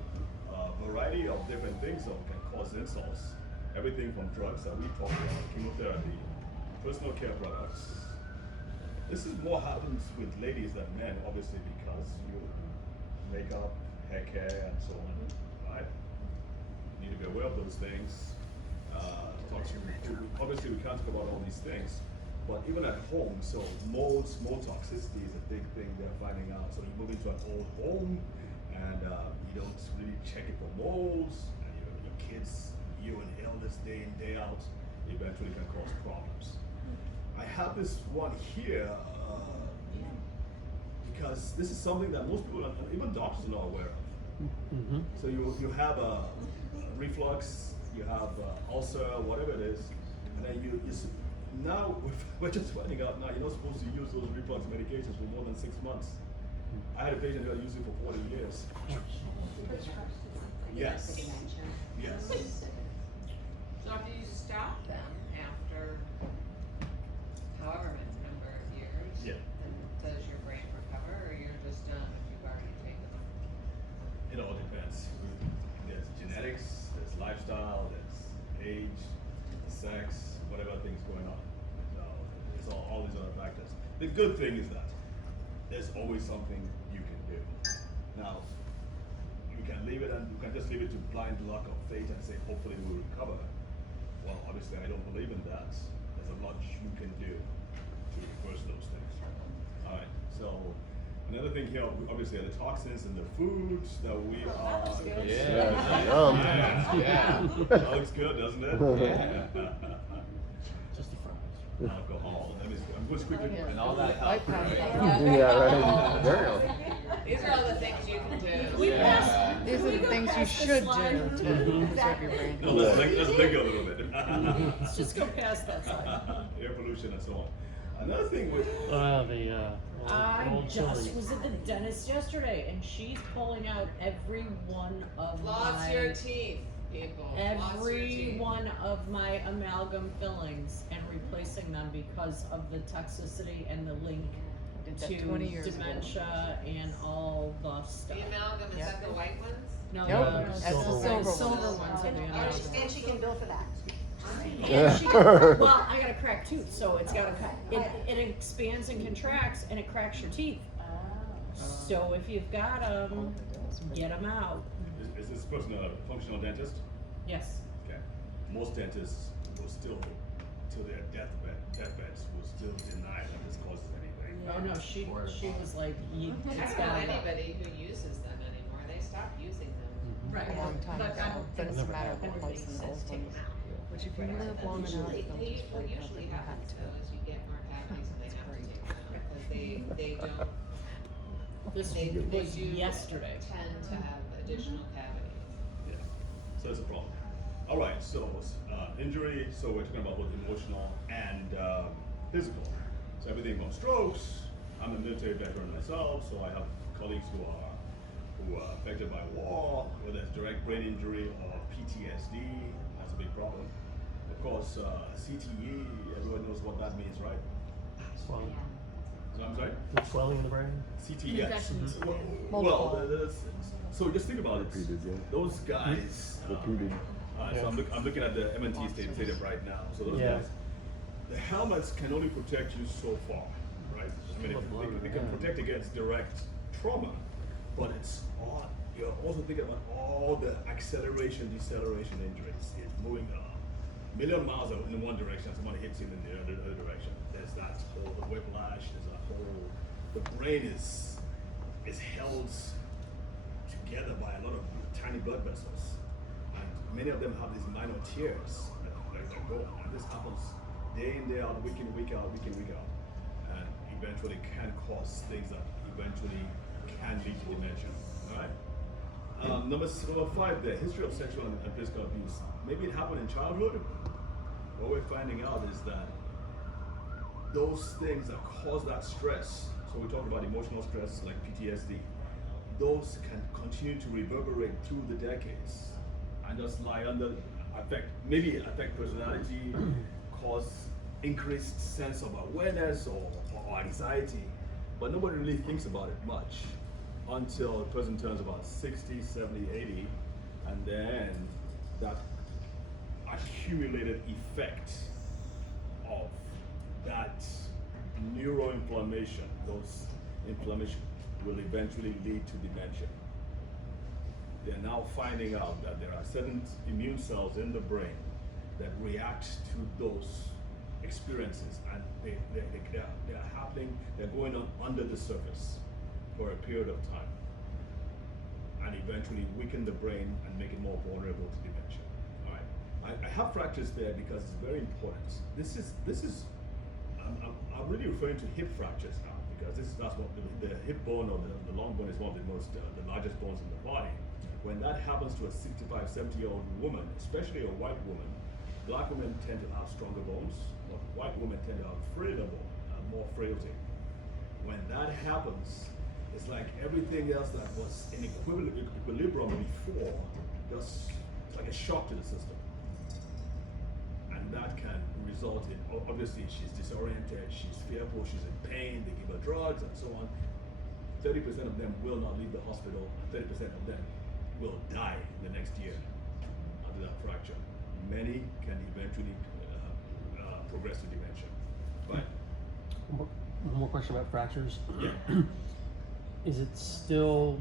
variety of different things that can cause insults. Everything from drugs that we talked about, chemotherapy, personal care products. This is more happens with ladies than men, obviously, because you makeup, hair care, and so on. Right? You need to be aware of those things. Obviously, we can't talk about all these things, but even at home, so mold toxicity is a big thing they're finding out. So you move into an old home, and you don't really check it for molds, and your kids, you inhale this day in, day out, eventually can cause problems. I have this one here because this is something that most people, even doctors, are not aware of. Mm-hmm. So you have a reflux, you have ulcer, whatever it is, and then now we're just finding out now you're not supposed to use those reflux medications for more than 6 months. I had a patient who had used it for 40 years. Yes. Dementia. Yes. So after you stop them after however many number of years, Yeah. then does your brain recover, or you're just done if you've already taken them? It all depends. There's genetics, there's lifestyle, there's age, sex, whatever things going on. So it's all these other factors. The good thing is that there's always something you can do. Now, you can leave it and you can just leave it to blind luck or fate and say hopefully we'll recover. Well, obviously I don't believe in that. There's a lot you can do to reverse those things. All right. So another thing here, obviously, are the toxins in the foods that we are. Yeah. Yum. Yeah. That looks good, doesn't it? Yeah. Just the fries. Alcohol. I'm going to quickly. And all that Light help, pack. right? Yeah, right. Very healthy. These are all the things you can do. We Yeah. passed- These are the things you should do to preserve your brain. No, let's think a little bit. Let's just go past that slide. Air pollution and so on. Another thing with I old just chili. was at the dentist yesterday, and she's pulling out every one of Floss my your teeth, people. Floss your every teeth. one of my amalgam fillings and replacing them because of the toxicity and the link I did to that 20 years ago. dementia and all the stuff. The amalgam, is that the white ones? No, Nope, the that's the silver ones. ones are the amalgam. And she can bill for that. And she well, I got a cracked tooth, so it's got it expands and contracts, and it cracks your teeth. So if you've got them, get them out. is this person a functional dentist? Yes. Okay. Most dentists will still, till their deathbeds, will still deny that this causes anything. Oh no, she was like, I it's don't know got anybody who uses them anymore. They stopped using them. Right. A long time But I ago, don't but think it's a matter of everybody replacing the says old take ones. them out. Which if you live long enough, Usually, they'll they, just what break up usually and you have happens to. though is you get more cavities and they have to take them out because they don't, This they was do yesterday. tend to have additional cavities. Yeah. So it's a problem. All right. So injury. So we're talking about both emotional and physical. So everything from strokes. I'm a military veteran myself, so I have colleagues who are affected by war, whether it's direct brain injury or PTSD. That's a big problem. Of course, CTE. Everyone knows what that means, right? Swelling. So I'm sorry. The swelling in the brain. CTE. Yes. Infections. Well, so just think about it. Repeated, yeah. Those guys. Repeated. So I'm looking at the M&T stated right now. So those Yeah. guys, the helmets can only protect you so far, right? I mean, it can protect against direct trauma, but it's all, you're also thinking about all the acceleration, deceleration injuries. It's moving a million miles in one direction, someone hits you in the other direction. There's that whole whiplash, there's a whole, the brain is held together by a lot of tiny blood vessels. And many of them have these minor tears that go on. And this happens day in, day out, week in, week out, week in, week out. And eventually can cause things that eventually can lead to dementia. All right? Number 5, the history of sexual and physical abuse. Maybe it happened in childhood. What we're finding out is that those things that cause that stress, so we talk about emotional stress like PTSD, those can continue to reverberate through the decades and just lie under affect personality, cause increased sense of awareness or anxiety, but nobody really thinks about it much until a person turns about 60, 70, 80, and then that accumulated effect of that neuroinflammation, those inflammation will eventually lead to dementia. They're now finding out that there are certain immune cells in the brain that react to those experiences, and they're happening, they're going on under the surface for a period of time, and eventually weaken the brain and make it more vulnerable to dementia. All right, I have fractures there because it's very important. I'm really referring to hip fractures now, because that's what the hip bone or the long bone is one of the largest bones in the body. When that happens to a 65, 70-year-old woman, especially a white woman, black women tend to have stronger bones, but white women tend to have frailer bone, more frailty. When that happens, it's like everything else that was in equilibrium before, it's like a shock to the system. And that can result in, obviously, she's disoriented, she's fearful, she's in pain, they give her drugs and so on. 30% of them will not leave the hospital, and 30% of them will die in the next year after that fracture. Many can eventually progress to dementia. But One more question about fractures. yeah, Is it still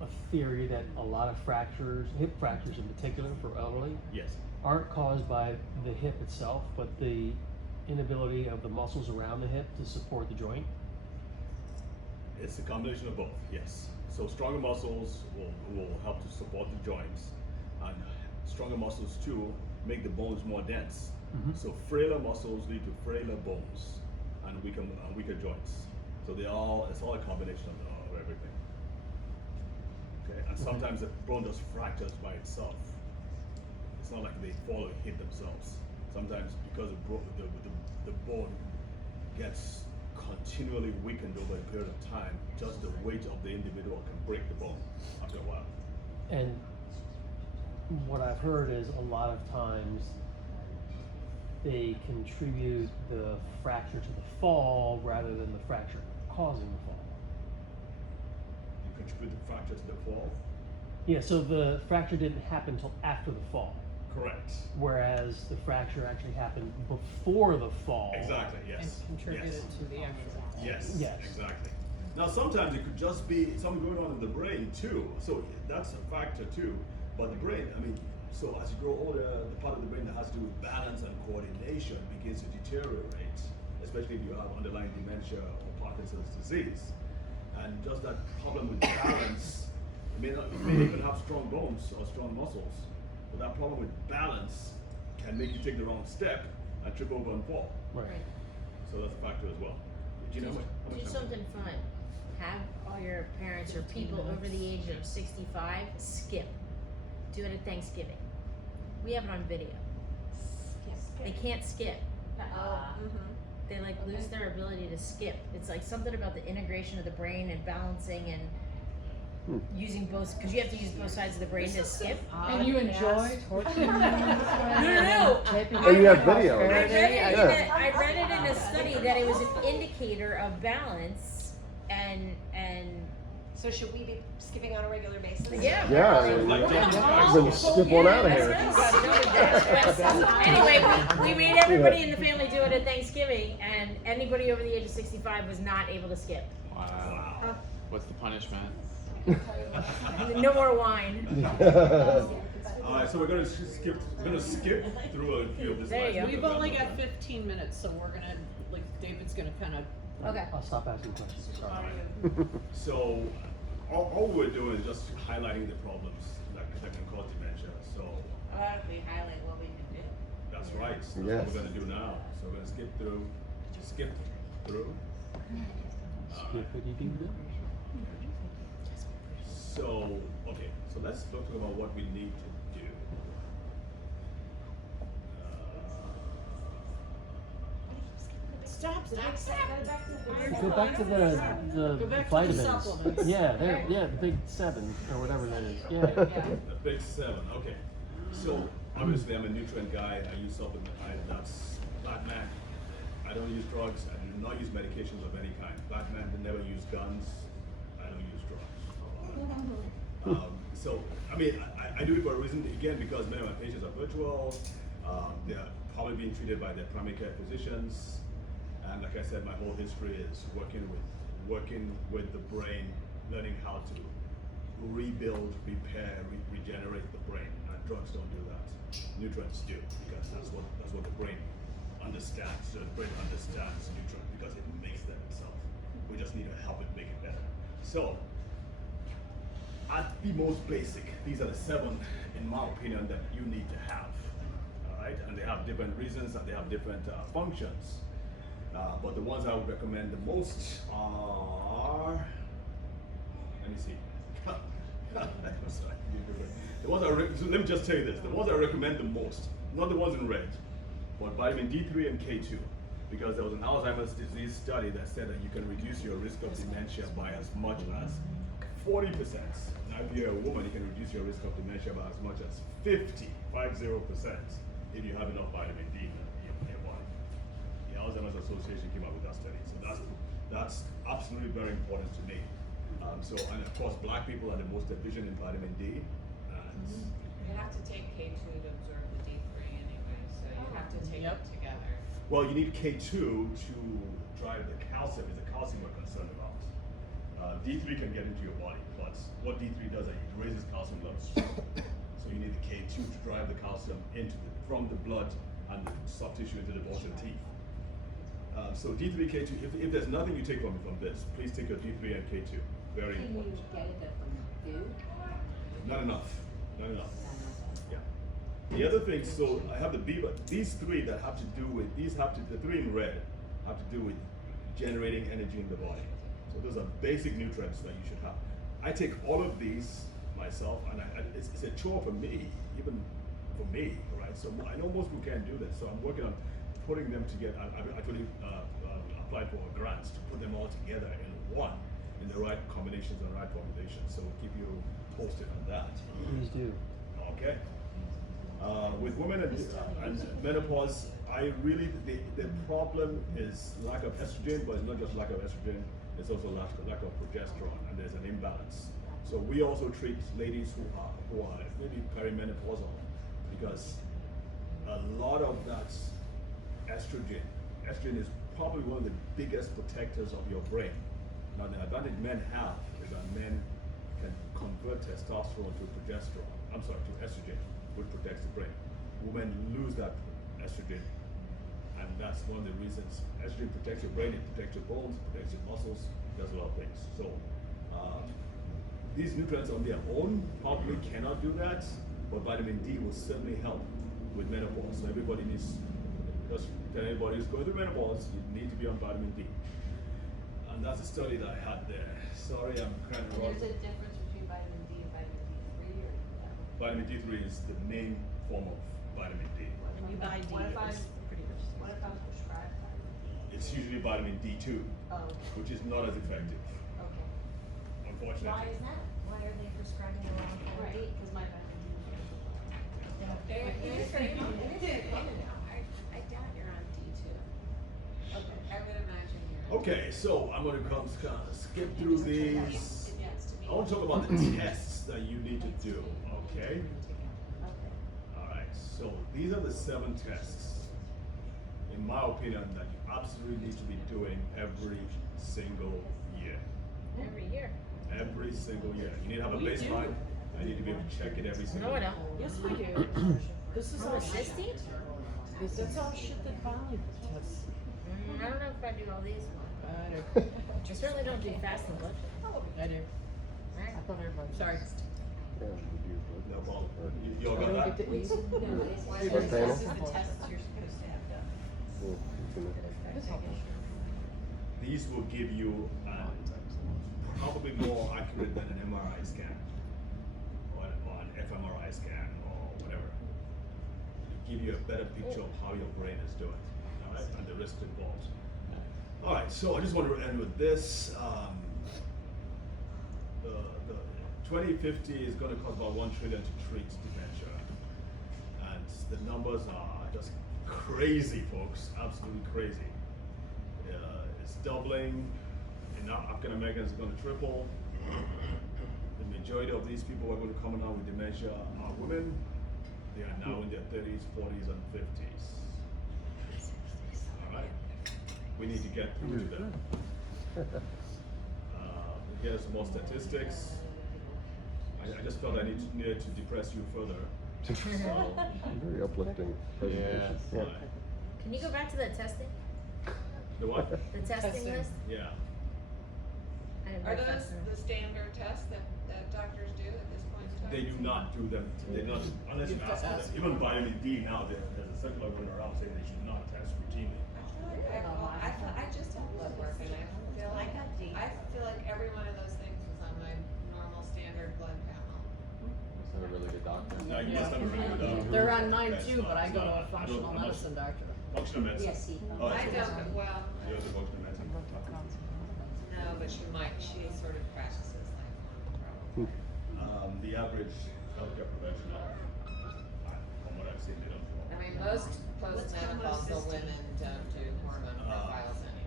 a theory that a lot of fractures, hip fractures in particular for elderly, yes. aren't caused by the hip itself, but the inability of the muscles around the hip to support the joint? It's a combination of both, yes. So stronger muscles will help to support the joints, and stronger muscles too make the bones more dense. Mhm. So frailer muscles lead to frailer bones and weaker joints. So it's all a combination of everything. Okay, and sometimes the bone just fractures by itself. It's not like they fall or hit themselves. Sometimes because the bone gets continually weakened over a period of time, just the weight of the individual can break the bone after a while. And what I've heard is a lot of times they contribute the fracture to the fall rather than the fracture causing the fall. You contribute the fracture to the fall? Yeah, so the fracture didn't happen until after the fall, Correct. whereas the fracture actually happened before the fall. Exactly, And yes. contributed Yes. to the actual. Yes, Yes. exactly. Now sometimes it could just be something going on in the brain too, so that's a factor too. But the brain, so as you grow older, the part of the brain that has to do with balance and coordination begins to deteriorate, especially if you have underlying dementia or Parkinson's disease. And just that problem with balance, you may even have strong bones or strong muscles, but that problem with balance can make you take the wrong step and trip over and fall. Right. So that's a factor as well. Do you know how much Do time? something fun. Have all your parents or people over the age of 65 skip. Do it at Thanksgiving. We have it on video. They can't skip. They lose their ability to skip. It's like something about the integration of the brain and balancing and using both, because you have to use both sides of the brain to skip. And you enjoy torturing them? No. And you have video. I read it, Yeah. I read it in a study that it was an indicator of balance and So should we be skipping on a regular basis? yeah. Yeah, apparently. then skip one out of here. Anyway, we made everybody in the family do it at Thanksgiving, and anybody over the age of 65 was not able to skip. Wow. What's the punishment? No more wine. Alright, so we're gonna skip through a few of this. There you go. We've only got 15 minutes, so we're gonna, David's gonna kind of. Okay. I'll stop asking questions. So, all we're doing is just highlighting the problems that can cause dementia. So, How about if we highlight what we can do? that's right. So Yes. that's what we're gonna do now. So we're gonna skip through. Skippity-doo-dah. So, okay. So let's talk about what we need to do. Stop, Go back to Go back to the Go back to the vitamins. supplements. Yeah, the big 7 or whatever that is. Yeah. The big 7, okay. So obviously I'm a nutrient guy, I use supplement, that's black man. I don't use drugs, I do not use medications of any kind. Black man never use guns, I don't use drugs. So, I mean, I do it for a reason, again, because many of my patients are virtual, they're probably being treated by their primary care physicians, and like I said, my whole history is working with the brain, learning how to rebuild, repair, regenerate the brain. Drugs don't do that. Nutrients do, because that's what the brain understands. So the brain understands nutrients because it makes them itself. We just need to help it make it better. So, at the most basic, these are the 7, in my opinion, that you need to have. All right, and they have different reasons and they have different functions. But the ones I would recommend the most are, let me see. I'm sorry. The ones so let me just tell you this: the ones I recommend the most, not the ones in red, but vitamin D3 and K2, because there was an Alzheimer's disease study that said that you can reduce your risk of dementia by as much as 40%. Now, if you're a woman, you can reduce your risk of dementia by as much as 50% if you have enough vitamin D in your body. The Alzheimer's Association came up with that study, so that's absolutely very important to me. And of course, black people are the most deficient in vitamin D. You have to take K2 to absorb the D3 anyway, so you have to take Yep. it together. Well, you need K2 to drive the calcium. It's the calcium we're concerned about. D3 can get into your body, but what D3 does is it raises calcium levels. So you need the K2 to drive the calcium from the blood and the soft tissue into the bones and teeth. So D3, K2, if there's nothing you take from this, please take your D3 and K2. Very Can you important. get it from food? Not enough. Not enough. Yeah. The other thing, so I have the B, but these 3 that have to do with, the 3 in red have to do with generating energy in the body. So those are basic nutrients that you should have. I take all of these myself, and it's a chore for me, even for me, right? So I know most people can't do this, so I'm working on putting them together. I've actually applied for grants to put them all together in the right combinations and the right formulations. So we'll keep you posted on that. Please do. Okay. With women and menopause, the problem is lack of estrogen, but it's not just lack of estrogen, it's also lack of progesterone, and there's an imbalance. So we also treat ladies who are maybe perimenopausal, because a lot of that estrogen is probably one of the biggest protectors of your brain. Now, the advantage men have is that men can convert testosterone to estrogen, which protects the brain. Women lose that estrogen, and that's one of the reasons. Estrogen protects your brain, it protects your bones, it protects your muscles, it does a lot of things. So, these nutrients on their own probably cannot do that, but vitamin D will certainly help with menopause. So everybody needs, because anybody who's going through menopause, you need to be on vitamin D. And that's a study that I had there. Sorry, I'm kind of wrong. There's a difference between vitamin D and vitamin D3 or no? Vitamin D3 is the main form of vitamin D. When you buy D, it's pretty much. What if I'm prescribed vitamin D? It's usually vitamin D2, Oh, which is not as effective, okay. unfortunately. Why is that? Why are they prescribing the wrong vitamin D? Because my vitamin D is very low. It is common now. I doubt you're on D2. Okay. I would imagine you're. Okay, so I'm going to kind of skip through these. I want to talk about the tests that you need to do, okay? Alright, so these are the 7 tests, in my opinion, that you absolutely need to be doing every single year. Every year. Every single year. You need to have a We do. baseline, and you need to be able to check it every single No, I year. don't. Yes, we do. This is all shit. Homocysteine? That's all shit that Bonnie tests. I don't know if I do all these. I do. I certainly don't do fasting blood sugar. I do. Right? I thought everybody. Sorry. Yeah, we do, but- No problem. You all I got don't that? get to eat. No, it's Hey, this Dana. is the tests you're supposed to have done. Yeah, you can- These will give you probably more accurate than an MRI scan or an fMRI scan or whatever. It'll give you a better picture of how your brain is doing, all right, and the risks involved. All right, so I just want to end with this. The 2050 is going to cost about $1 trillion to treat dementia, and the numbers are just crazy, folks. Absolutely crazy. It's doubling. And now African Americans are going to triple. The majority of these people who are going to come out with dementia are women. They are now in their 30s, 40s, and 50s. All right. We need to get through to them. Here's more statistics. I just felt I needed to depress you further. So, Very uplifting presentation. right. Can you go back to the testing? The what? The testing list? Yeah. I didn't Are write those that. the standard tests that doctors do at this point in time? They do not do them. They not unless you ask them. Even vitamin D now, there's a circular going around saying they should not test routinely. I just have blood work and I feel like every one of those things was on my normal standard blood panel. Must have a really good doctor. No, you must have a really good doctor. They're on mine Okay, too, so but I it's go to not- a functional I'm not- medicine doctor. Functional medicine. Yes, Oh, I that's don't, okay. well, You're the functional medicine. no, but she sort of practices like one probably. The average healthcare professional, from what I've seen, they don't. I mean, most postmenopausal women don't do hormone profiles anymore.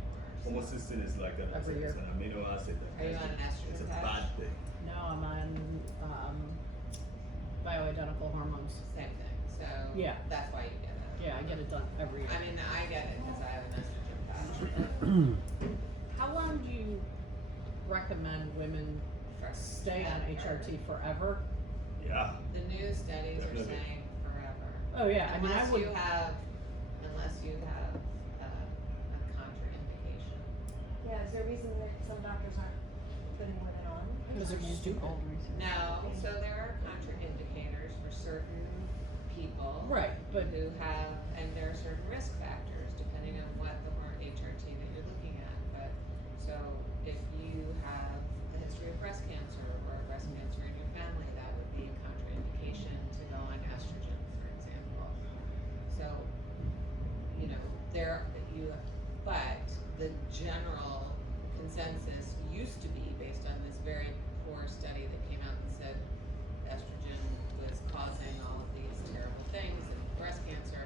Homocysteine is like an, Every year. it's an amino acid. That Are you on an estrogen It's a patch? bad thing. No, I'm on bioidentical hormones. Same thing, so. Yeah. That's why you get it. Yeah, I get it done every year. I mean, I get it because I have an estrogen patch. How long do you recommend women stay on HRT forever? Yeah. The new studies are Definitely. saying forever. Oh yeah, I mean I Unless would. you have a contraindication. Yeah, is there a reason that some doctors aren't putting women on? Because they're stupid. No, so there are contraindicators for certain people. Right, but Who have, and there are certain risk factors depending on what the HRT that you're looking at. But, so if you have a history of breast cancer or breast cancer in your family, that would be a contraindication to go on estrogen, for example. So, you know, but the general consensus used to be based on this very poor study that came out and said estrogen was causing all of these terrible things and breast cancer.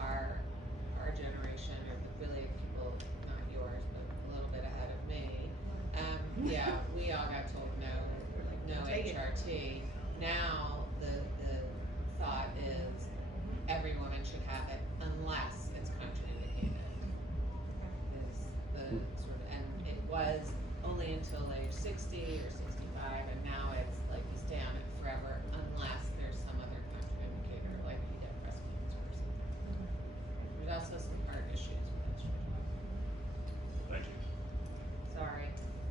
Our generation, or really people, not yours, but a little bit ahead of me, yeah, we all got told no Take it. HRT. Now the thought is every woman should have it unless it's contraindicated. Is the sort of, and it was only until age 60 or 65, and now it's like you stay on it forever unless there's some other contraindicator, like if you get breast cancer or something. There's also some heart issues with estrogen. Thank you. Sorry.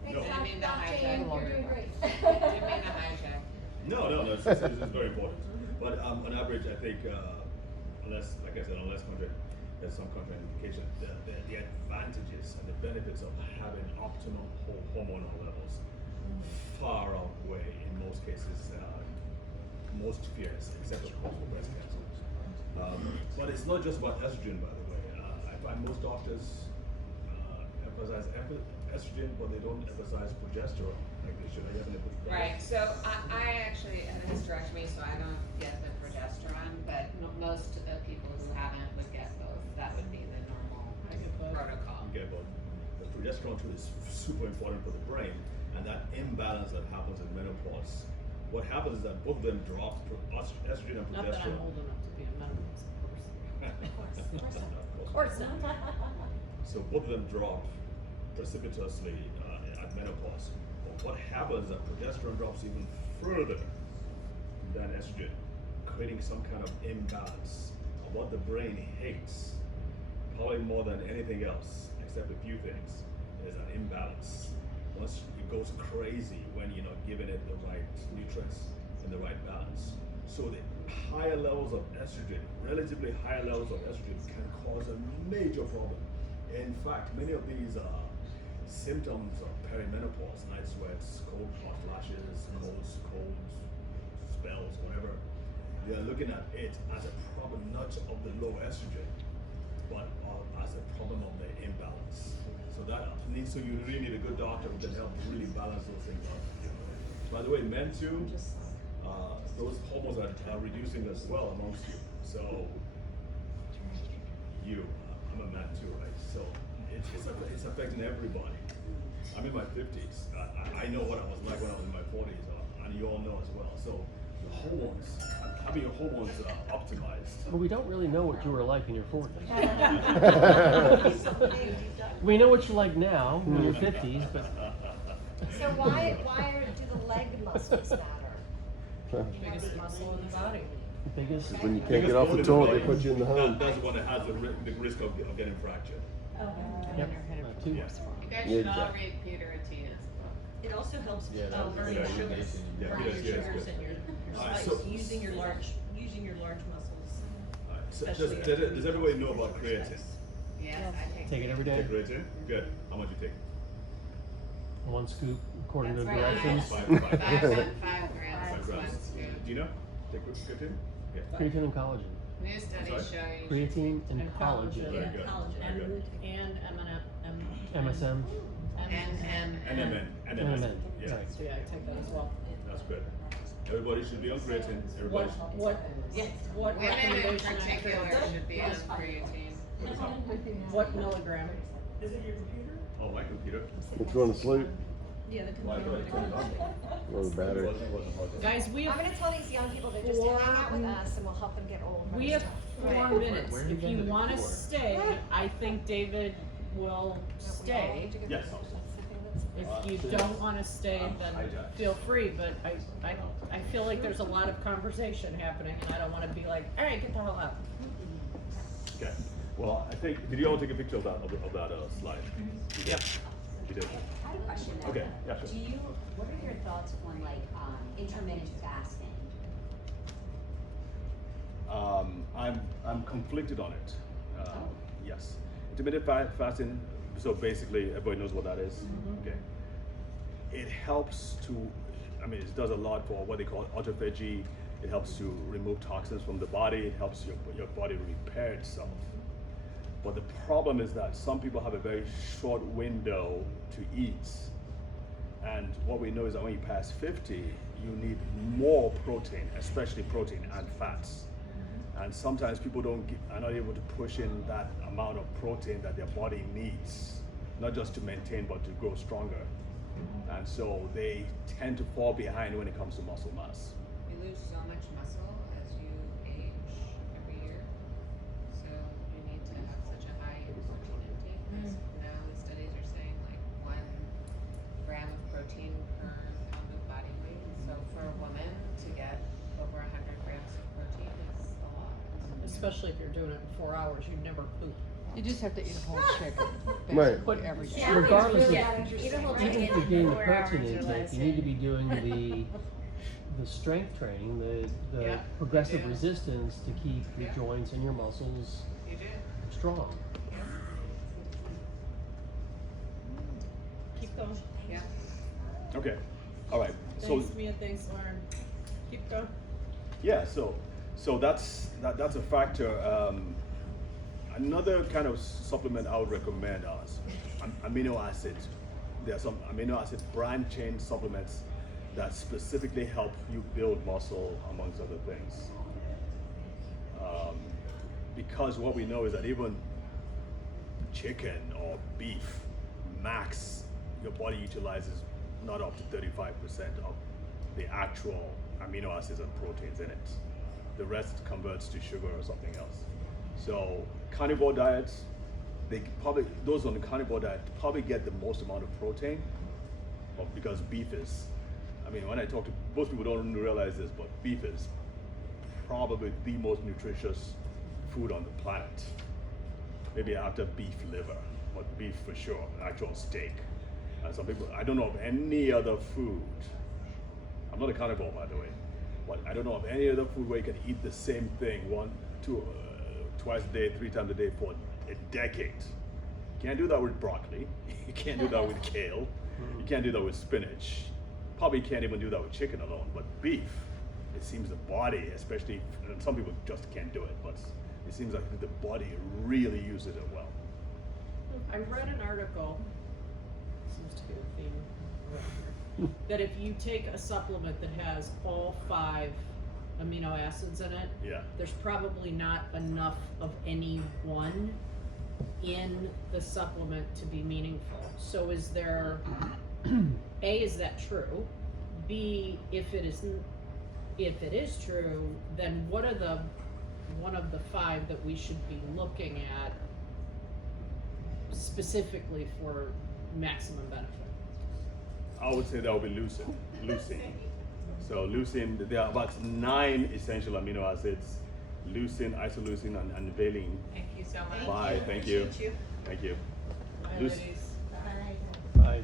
No. Didn't mean to Doc hijack Jane, your. you're doing great. Didn't mean to hijack. No, it's very important. But on average, I think, unless, like I said, there's some contraindication, the advantages and the benefits of having optimal hormonal levels far outweigh, in most cases, most fears, except of course for breast cancer. But it's not just about estrogen, by the way. I find most doctors emphasize estrogen, but they don't emphasize progesterone like they should. Right, so I actually had a hysterectomy, so I don't get the progesterone, but most of the people who haven't would get both. That would be the normal I get both. protocol. Okay, but the progesterone too is super important for the brain, and that imbalance that happens in menopause. What happens is that both of them drop estrogen and Not that I'm progesterone. old enough to be a menopause person. Of Of course not. So both of them drop precipitously at menopause. But what happens is that progesterone drops even further than estrogen, creating some kind of imbalance. And what the brain hates, probably more than anything else, except a few things, is an imbalance. Once it goes crazy when you're not giving it the right nutrients and the right balance. So the higher levels of estrogen, relatively higher levels of estrogen, can cause a major problem. In fact, many of these symptoms of perimenopause, night sweats, cold hot flashes, cold spells, whatever, they are looking at it as a problem not of the low estrogen, but as a problem problem of the imbalance. So you really need a good doctor who can help really balance those things out. By the way, men too, those hormones are reducing as well amongst you. So I'm a man too, right? So it's affecting everybody. I'm in my 50s. I know what I was like when I was in my 40s, and you all know as well. So the hormones, having your hormones optimized. But we don't really know what you were like in your 40s. We know what you're like now in your 50s, but So why do the leg muscles matter? Biggest muscle in the body. the biggest. When you can't get off the toilet, they put you in the home. That's the one that has the risk of getting fractured. Yep. Two. You Yeah. guys Yeah, should all exactly. read Peter Attina's book. It also helps Yeah, that was burning good. sugars, Yeah, burning yes, yes, sugars yes. in your Alright, spice, so- using your large muscles. So Especially does everybody know about creatine? Yes, I take. Take it every day. Take creatine? Good. How much you take? 1 scoop according to That's right. directions. 5 5 5 grams, grams. one scoop. Do you know? Take creatine? Yeah. Creatine and collagen. New studies Sorry? showing. Creatine and And collagen. collagen. Very good. Collagen. Very good. And MSM. NMN. NMN. Yeah. Right. So yeah, I take that as well. That's good. Everybody should be on creatine. Everybody. What Women in recommendation I particular take? should be on creatine. What is that? What milligram? Oh, my computer. It's going to sleep. Yeah, the Why, go ahead, turn it on. Or the battery. Wasn't hard to- Guys, we I'm have gonna tell these young people to just Four- hang out with us and we'll help them get old. we have 4 minutes. Where have you If been you to wanna before? stay, I think David will stay. Yes. If you don't wanna stay, then hijacked. feel free, but I feel like there's a lot of conversation happening and I don't wanna be like, alright, get the hell out. Okay. Well, I think, did you all take a picture of that slide? You did? Yep. You did. I have a question though. Okay, yeah, sure. What are your thoughts on like, intermittent fasting? I'm conflicted on it. Yes. Intermittent fasting, so basically, everybody knows what that is. Okay. It helps it does a lot for what they call autophagy. It helps to remove toxins from the body. It helps your body repair itself. But the problem is that some people have a very short window to eat. And what we know is that when you pass 50, you need more protein, especially protein and fats. And sometimes people are not able to push in that amount of protein that their body needs, not just to maintain, but to grow stronger. And so they tend to fall behind when it comes to muscle mass. You lose so much muscle as you age every year. So you need to have such a high protein intake. 'Cause now the studies are saying like 1 gram of protein per pound of body weight. So for a woman to get over 100 grams of protein is a lot. Especially if you're doing it in 4 hours, you never poop. You just have to eat a whole chicken. Right. basically, every day. Yeah, Regardless of- even whole Even chicken if you're getting the 4 protein hours or intake, less. you need to be doing the strength training, the Yeah, progressive yeah. resistance to keep your Yeah. joints and your muscles You do. strong. Keep going. Yeah. Okay. All right. So Thanks, Mia, thanks, Lauren. Keep going. yeah, so that's a factor. Another kind of supplement I would recommend is amino acids. There are some amino acid brand chain supplements that specifically help you build muscle, amongst other things. Because what we know is that even chicken or beef, max, your body utilizes not up to 35% of the actual amino acids and proteins in it. The rest converts to sugar or something else. So carnivore diets, those on the carnivore diet probably get the most amount of protein, because beef is, when I talk to, most people don't realize this, but beef is probably the most nutritious food on the planet. Maybe after beef liver, but beef for sure, actual steak. And some people, I don't know of any other food, I'm not a carnivore by the way, but I don't know of any other food where you can eat the same thing twice a day, 3 times a day for a decade. You can't do that with broccoli. You can't do that with kale. You can't do that with spinach. Probably can't even do that with chicken alone. But beef, it seems the body, especially, and some people just can't do it, but it seems like the body really uses it well. I read an article, seems to be a theme around here, that if you take a supplement that has all 5 amino acids in it, Yeah. there's probably not enough of any one in the supplement to be meaningful. So is there, A, is that true? B, if it is true, then what are one of the 5 that we should be looking at specifically for maximum benefit? I would say that would be leucine. So leucine, there are about 9 essential amino acids: leucine, isoleucine, and valine. Thank you so much. Bye. Thank you. Appreciate you. Thank you. Bye, Leuc- ladies. Bye.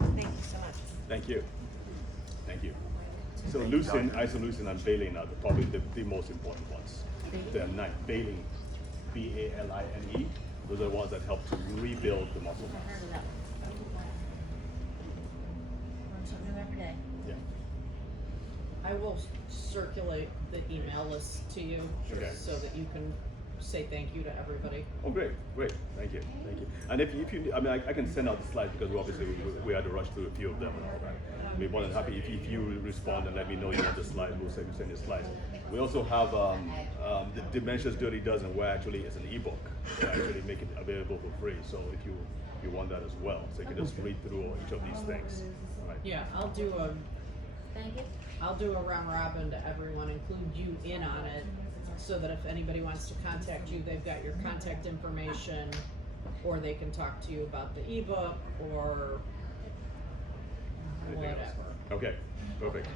Thank you so much. Thank you. Thank you. So leucine, isoleucine, and valine are probably the most important ones. There are 9. Valine, B-A-L-I-N-E. Those are the ones that help to rebuild the muscle I mass. heard of that. Learn something every day. Yeah. I will circulate the email list to you, Okay. so that you can say thank you to everybody. Oh, great. Thank you. And if you, I mean, I can send out the slides because obviously we had to rush through a few of them and all that. We're more than happy if you respond and let me know you want the slide. We'll send you slides. We also have the Dementia's Dirty Dozen, where actually it's an ebook. We actually make it available for free. So if you want that as well, so you can just read through each of these things. Right. Yeah, I'll do Thank you. a round robin to everyone, include you in on it, so that if anybody wants to contact you, they've got your contact information, or they can talk to you about the ebook, or Anything else? whatever. Okay. Perfect.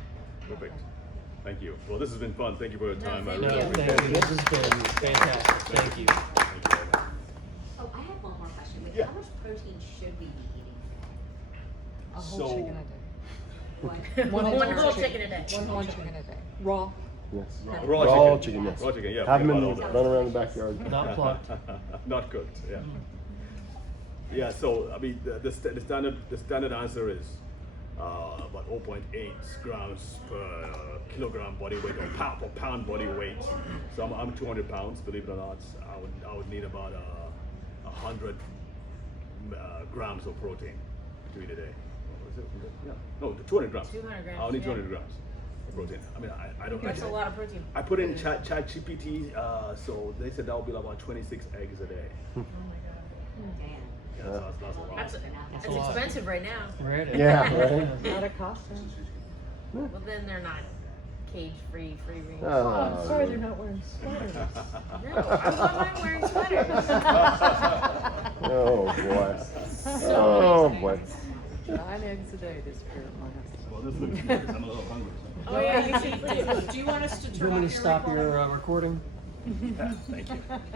Thank you. Well, this has been fun. Thank you for your No, time. I thank really you. appreciate Thank you. it. This has been fantastic. Thank you. Thank you very much. Oh, I have one more question. Like, Yeah. how much protein should we be eating? A whole So- chicken a day. What? One One whole whole chicken. chicken a day. One chicken a day. Raw. Yes. Raw chicken, yes. Raw chicken, yeah. Have them forget in, about all that. run around the backyard. Not plucked. Not cooked, yeah. Yeah, so I mean, the standard answer is about 0.8 grams per kilogram body weight or pound body weight. So I'm 200 pounds, believe it or not. I would need about 100 grams of protein to eat a day. Is it? Yeah. No, 200 grams. 200 grams, I'll need yeah. 200 grams of protein. I mean, I don't. That's a lot of protein. I put in ChatGPT, so they said that would be about 26 eggs a day. Damn. Yeah, that's a lot. That's, That's that's a lot. expensive right now. Right. Yeah, right. Not a costume. Well, then they're not cage-free, free range. Oh, Sorry, they're not wearing sweaters. No, why am I wearing sweaters? Oh, boy. So Oh, many boy. things. 9 eggs a day this year at my house. Well, this looks good. I'm a little hungry. Oh yeah, you should. Do you want us to Do you turn want me off to your stop recording? your recording? Yeah, thank you.